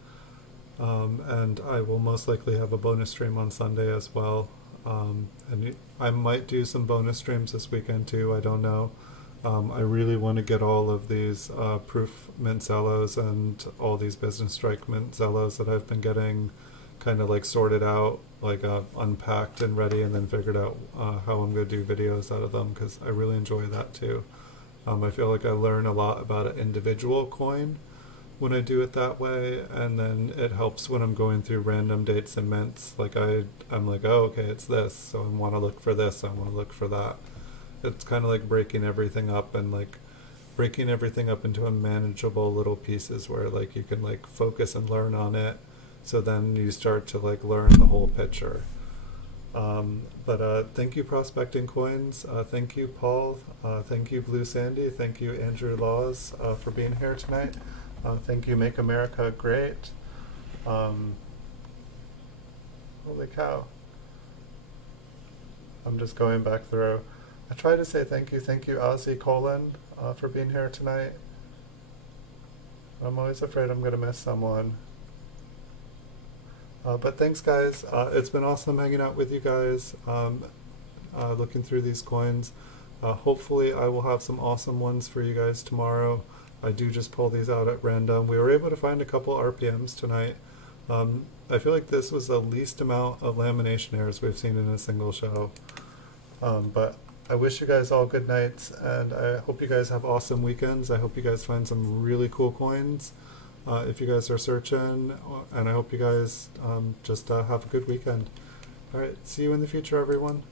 And I will most likely have a bonus stream on Sunday as well. And I might do some bonus streams this weekend too, I don't know. I really want to get all of these proof Mincellos and all these business strike Mincellos that I've been getting kind of like sorted out, like unpacked and ready, and then figured out how I'm going to do videos out of them, because I really enjoy that too. I feel like I learn a lot about an individual coin when I do it that way, and then it helps when I'm going through random dates and mints. Like I'm like, oh, okay, it's this, so I want to look for this, I want to look for that. It's kind of like breaking everything up and like breaking everything up into a manageable little pieces where like you can like focus and learn on it. So then you start to like learn the whole picture. But thank you, Prospecting Coins. Thank you, Paul. Thank you, Blue Sandy. Thank you, Andrew Laws, for being here tonight. Thank you, Make America Great. Holy cow. I'm just going back through. I try to say thank you, Ozzy Colin, for being here tonight. I'm always afraid I'm going to miss someone. But thanks, guys. It's been awesome hanging out with you guys, looking through these coins. Hopefully I will have some awesome ones for you guys tomorrow. I do just pull these out at random. We were able to find a couple RPMs tonight. I feel like this was the least amount of lamination errors we've seen in a single show. But I wish you guys all good nights, and I hope you guys have awesome weekends. I hope you guys find some really cool coins if you guys are searching, and I hope you guys just have a good weekend. All right, see you in the future, everyone.